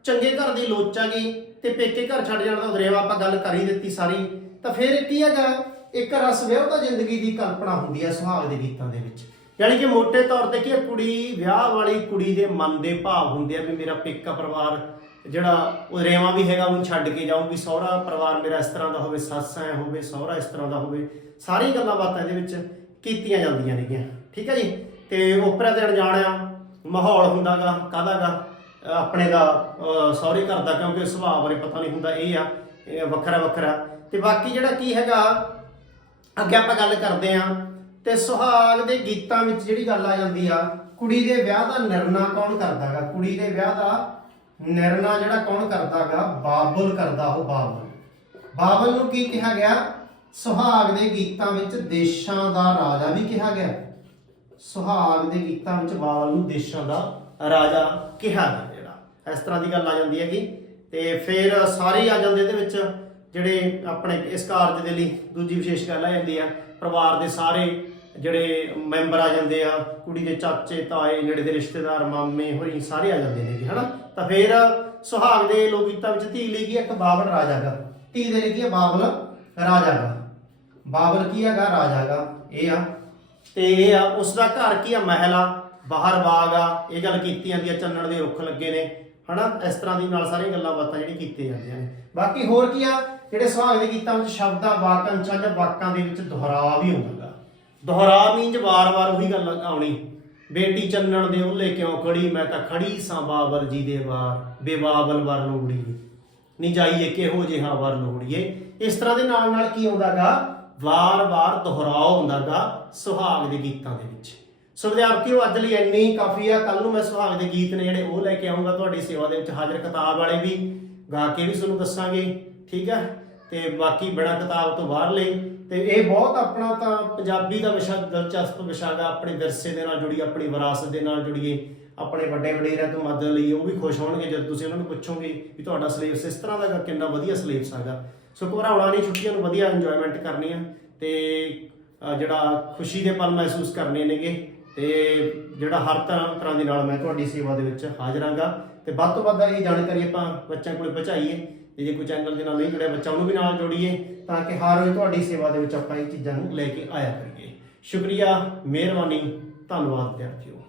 ਚੰਗੇ ਘਰ ਦੀ ਲੋਚਾ ਗਈ, ਤੇ ਪੇਕੇ ਘਰ ਛੱਡ ਜਾਣ ਦਾ ਉਦਰੇਵਾ ਆਪਾਂ ਗੱਲ ਕਰ ਹੀ ਦਿੱਤੀ ਸਾਰੀ। ਤਾਂ ਫਿਰ ਕੀ ਹੈਗਾ? ਇੱਕ ਰਸ ਵਿਆਹ ਜ਼ਿੰਦਗੀ ਦੀ ਕਲਪਨਾ ਹੁੰਦੀ ਹੈ ਸੁਹਾਗ ਦੇ ਗੀਤਾਂ ਦੇ ਵਿੱਚ। ਯਾਨੀ ਕਿ ਮੋٹے ਤੌਰ ਤੇ ਕੀ ਹੈ, ਕੁੜੀ ਵਿਆਹ ਵਾਲੀ ਕੁੜੀ ਦੇ ਮਨ ਦੇ ਭਾਵ ਹੁੰਦੇ ਆ ਵੀ ਮੇਰਾ ਪੇਕਾ ਪਰਿਵਾਰ ਜਿਹੜਾ ਉਹ ਉਦਰੇਵਾ ਵੀ ਹੈਗਾ ਉਹਨੂੰ ਛੱਡ ਕੇ ਜਾਊਗੀ। ਸਹੁਰਾ ਪਰਿਵਾਰ ਮੇਰਾ ਇਸ ਤਰ੍ਹਾਂ ਦਾ ਹੋਵੇ ਸੱਸ ਐ ਹੋਵੇ ਸਹੁਰਾ ਇਸ ਤਰ੍ਹਾਂ ਦਾ ਹੋਵੇ। ਸਾਰੀ ਗੱਲਾਂ ਬਾਤਾਂ ਇਹਦੇ ਵਿੱਚ ਕੀਤੀਆਂ ਜਾਂਦੀਆਂ ਨੇਗੀਆਂ। ਠੀਕ ਹੈ ਜੀ? ਤੇ ਉਪਰਾ ਤੇ ਅਣਜਾਣਿਆ ਮਾਹੌਲ ਹੁੰਦਾਗਾ ਕਾਹਦਾਗਾ? ਅਹ ਆਪਣੇ ਦਾ ਸਹੁਰੇ ਘਰ ਦਾ ਕਿਉਂਕਿ ਸੁਭਾਅ ਬਾਰੇ ਪਤਾ ਨਹੀਂ ਹੁੰਦਾ ਇਹ ਆ ਵੱਖਰਾ ਵੱਖਰਾ ਤੇ ਬਾਕੀ ਜਿਹੜਾ ਕੀ ਹੈਗਾ ਅੱਗੇ ਆਪਾਂ ਗੱਲ ਕਰਦੇ ਆਂ ਤੇ ਸੁਹਾਗ ਦੇ ਗੀਤਾਂ ਵਿੱਚ ਜਿਹੜੀ ਗੱਲ ਆ ਜਾਂਦੀ ਆ, ਕੁੜੀ ਦੇ ਵਿਆਹ ਦਾ ਨਿਰਣਾ ਕੌਣ ਕਰਦਾਗਾ? ਕੁੜੀ ਦੇ ਵਿਆਹ ਦਾ ਨਿਰਣਾ ਜਿਹੜਾ ਕੌਣ ਕਰਦਾਗਾ? ਬਾਬਲ ਕਰਦਾ ਉਹ ਬਾਬਲ। ਬਾਬਲ ਨੂੰ ਕੀ ਕਿਹਾ ਗਿਆ? ਸੁਹਾਗ ਦੇ ਗੀਤਾਂ ਵਿੱਚ ਦੇਸ਼ਾਂ ਦਾ ਰਾਜਾ ਵੀ ਕਿਹਾ ਗਿਆ। ਸੁਹਾਗ ਦੇ ਗੀਤਾਂ ਵਿੱਚ ਬਾਬਲ ਨੂੰ ਦੇਸ਼ਾਂ ਦਾ ਰਾਜਾ ਕਿਹਾ ਗਿਆ ਜਿਹੜਾ। ਇਸ ਤਰ੍ਹਾਂ ਦੀ ਗੱਲ ਆ ਜਾਂਦੀ ਹੈਗੀ। ਤੇ ਫਿਰ ਸਾਰੇ ਆ ਜਾਂਦੇ ਇਹਦੇ ਵਿੱਚ, ਜਿਹੜੇ ਆਪਣੇ ਇਸ ਕਾਰਜ ਦੇ ਲਈ ਦੂਜੀ ਵਿਸ਼ੇਸ਼ ਗੱਲ ਆ ਜਾਂਦੀ ਆ, ਪਰਿਵਾਰ ਦੇ ਸਾਰੇ ਜਿਹੜੇ ਮੈਂਬਰ ਆ ਜਾਂਦੇ ਆ, ਕੁੜੀ ਦੇ ਚਾਚੇ, ਤਾਏ, ਨੇੜੇ ਦੇ ਰਿਸ਼ਤੇਦਾਰ, ਮਾਮੇ, ਹੋਰੀ ਸਾਰੇ ਆ ਜਾਂਦੇ ਨੇ ਜੀ ਹਨਾ? ਤਾਂ ਫਿਰ ਸੁਹਾਗ ਦੇ ਲੋਕ ਗੀਤਾਂ ਵਿੱਚ ਧੀ ਲਈ ਕੀ ਆ? ਇੱਕ ਬਾਬਲ ਰਾਜਾ ਗਾ ਧੀ ਦੇ ਲਈ ਕੀ ਆ ਬਾਬਲ ਰਾਜਾ ਗਾ ਬਾਬਲ ਕੀ ਹੈਗਾ? ਰਾਜਾ ਗਾ ਇਹ ਆ। ਤੇ ਇਹ ਆ, ਉਸ ਦਾ ਘਰ ਕੀ ਆ? ਮਹਿਲ ਆ। ਬਾਹਰ ਬਾਗ ਆ। ਇਹ ਗੱਲ ਕੀਤੀ ਜਾਂਦੀ ਆ ਚੰਨਣ ਦੇ ਰੁੱਖ ਲੱਗੇ ਨੇ, ਹਨਾ? ਇਸ ਤਰ੍ਹਾਂ ਦੀ ਨਾਲ ਸਾਰੀਆਂ ਗੱਲਾਂ ਬਾਤਾਂ ਜਿਹੜੀ ਕੀਤੀਆਂ ਜਾਂਦੀਆਂ ਨੇ। ਬਾਕੀ ਹੋਰ ਕੀ ਆ? ਜਿਹੜੇ ਸੁਹਾਗ ਦੇ ਗੀਤਾਂ ਵਿੱਚ ਸ਼ਬਦਾਂ ਵਾਕਾਂ ਜਾਂ ਵਾਕਾਂ ਦੇ ਵਿੱਚ ਦੁਹਰਾਅ ਵੀ ਹੁੰਦਾਗਾ ਦੁਹਰਾ ਮੀਨਜ ਵਾਰ-ਵਾਰ ਉਹੀ ਗੱਲ ਆਉਣੀ। ਬੇਟੀ ਚੰਨਣ ਦੇ ਉਹਲੇ ਕਿਉਂ ਖੜੀ? ਮੈਂ ਤਾਂ ਖੜੀ ਸਾਂ ਬਾਬਰ ਜੀ ਦੇ ਵਾਰ। ਬੇਬਾਬਲ ਵਰ ਲੋੜੀਏ ਨਹੀਂ ਜਾਈਏ ਕਿਹੋ ਜਿਹਾ ਵਰ ਲੋੜੀਏ ਇਸ ਤਰ੍ਹਾਂ ਦੇ ਨਾਲ ਨਾਲ ਕੀ ਆਉਂਦਾਗਾ? ਵਾਰ-ਵਾਰ ਦੁਹਰਾਓ ਹੁੰਦਾਗਾ ਸੁਹਾਗ ਦੇ ਗੀਤਾਂ ਦੇ ਵਿੱਚ। ਸੋ ਵਿਦਿਆਰਥੀਓ ਅੱਜ ਲਈ ਇੰਨੀ ਹੀ ਕਾਫੀ ਆ? ਕੱਲ ਨੂੰ ਮੈਂ ਸੁਹਾਗ ਦੇ ਗੀਤ ਨੇ ਜਿਹੜੇ ਉਹ ਲੈ ਕੇ ਆਉਂਗਾ ਤੁਹਾਡੀ ਸੇਵਾ ਦੇ ਵਿੱਚ। ਹਾਜ਼ਰ ਕਿਤਾਬ ਵਾਲੇ ਵੀ। ਗਾ ਕੇ ਵੀ ਤੁਹਾਨੂੰ ਦੱਸਾਂਗੇ। ਠੀਕ ਹੈ ਤੇ ਬਾਕੀ ਬੜਾ ਕਿਤਾਬ ਤੋਂ ਬਾਹਰ ਲਈ। ਤੇ ਇਹ ਬਹੁਤ ਆਪਣਾ ਤਾਂ ਪੰਜਾਬੀ ਦਾ ਵਿਸ਼ਾ, ਦਿਲਚਸਪ ਵਿਸ਼ਾ ਗਾ ਆਪਣੇ ਵਿਰਸੇ ਦੇ ਨਾਲ ਜੁੜੀ, ਆਪਣੀ ਵਿਰਾਸਤ ਦੇ ਨਾਲ ਜੁੜੀਏ, ਆਪਣੇ ਵੱਡੇ ਵਡੇਰਿਆਂ ਤੋਂ ਮਦਦ ਲਈ ਉਹ ਵੀ ਖੁਸ਼ ਹੋਣਗੇ ਜਦ ਤੁਸੀਂ ਉਹਨਾਂ ਨੂੰ ਪੁੱਛੋਗੇ ਵੀ ਤੁਹਾਡਾ ਸਿਲੇਬਸ ਇਸ ਤਰ੍ਹਾਂ ਦਾ ਕਿੰਨਾ ਵਧੀਆ ਸਿਲੇਬਸ ਹੈਗਾ। ਸੋ ਘਬਰਾਉਣਾ ਨਹੀਂ ਛੁੱਟੀਆਂ ਨੂੰ ਵਧੀਆ ਇੰਜੋਇਮੈਂਟ ਕਰਨੀ ਆ ਤੇ ਜਿਹੜਾ ਖੁਸ਼ੀ ਦੇ ਪਲ ਮਹਿਸੂਸ ਕਰਨੇ ਨੇਗੇ ਤੇ ਜਿਹੜਾ ਹਰ ਤਰ੍ਹਾਂ ਤਰ੍ਹਾਂ ਦੇ ਨਾਲ ਮੈਂ ਤੁਹਾਡੀ ਸੇਵਾ ਦੇ ਵਿੱਚ ਹਾਜ਼ਰਾਂਗਾ ਤੇ ਵੱਧ ਤੋਂ ਵੱਧ ਇਹ ਜਾਣਕਾਰੀ ਆਪਾਂ ਬੱਚਿਆਂ ਕੋਲੇ ਪਹੁੰਚਾਈਏ ਤੇ ਜੇ ਕੋਈ ਚੈਨਲ ਦੇ ਨਾਲ ਨਹੀਂ ਜੁੜਿਆ, ਬੱਚਾ ਉਹਨੂੰ ਵੀ ਨਾਲ ਜੋੜੀਏ। ਤਾਂ ਕਿ ਹਰ ਰੋਜ਼ ਤੁਹਾਡੀ ਸੇਵਾ ਦੇ ਵਿੱਚ ਆਪਾਂ ਇਹ ਚੀਜ਼ਾਂ ਨੂੰ ਲੈ ਕੇ ਆਇਆ ਕਰੀਏ। ਸ਼ੁਕਰੀਆ, ਮਿਹਰਬਾਨੀ, ਧੰਨਵਾਦ ਵਿਦਿਆਰਥੀਓ।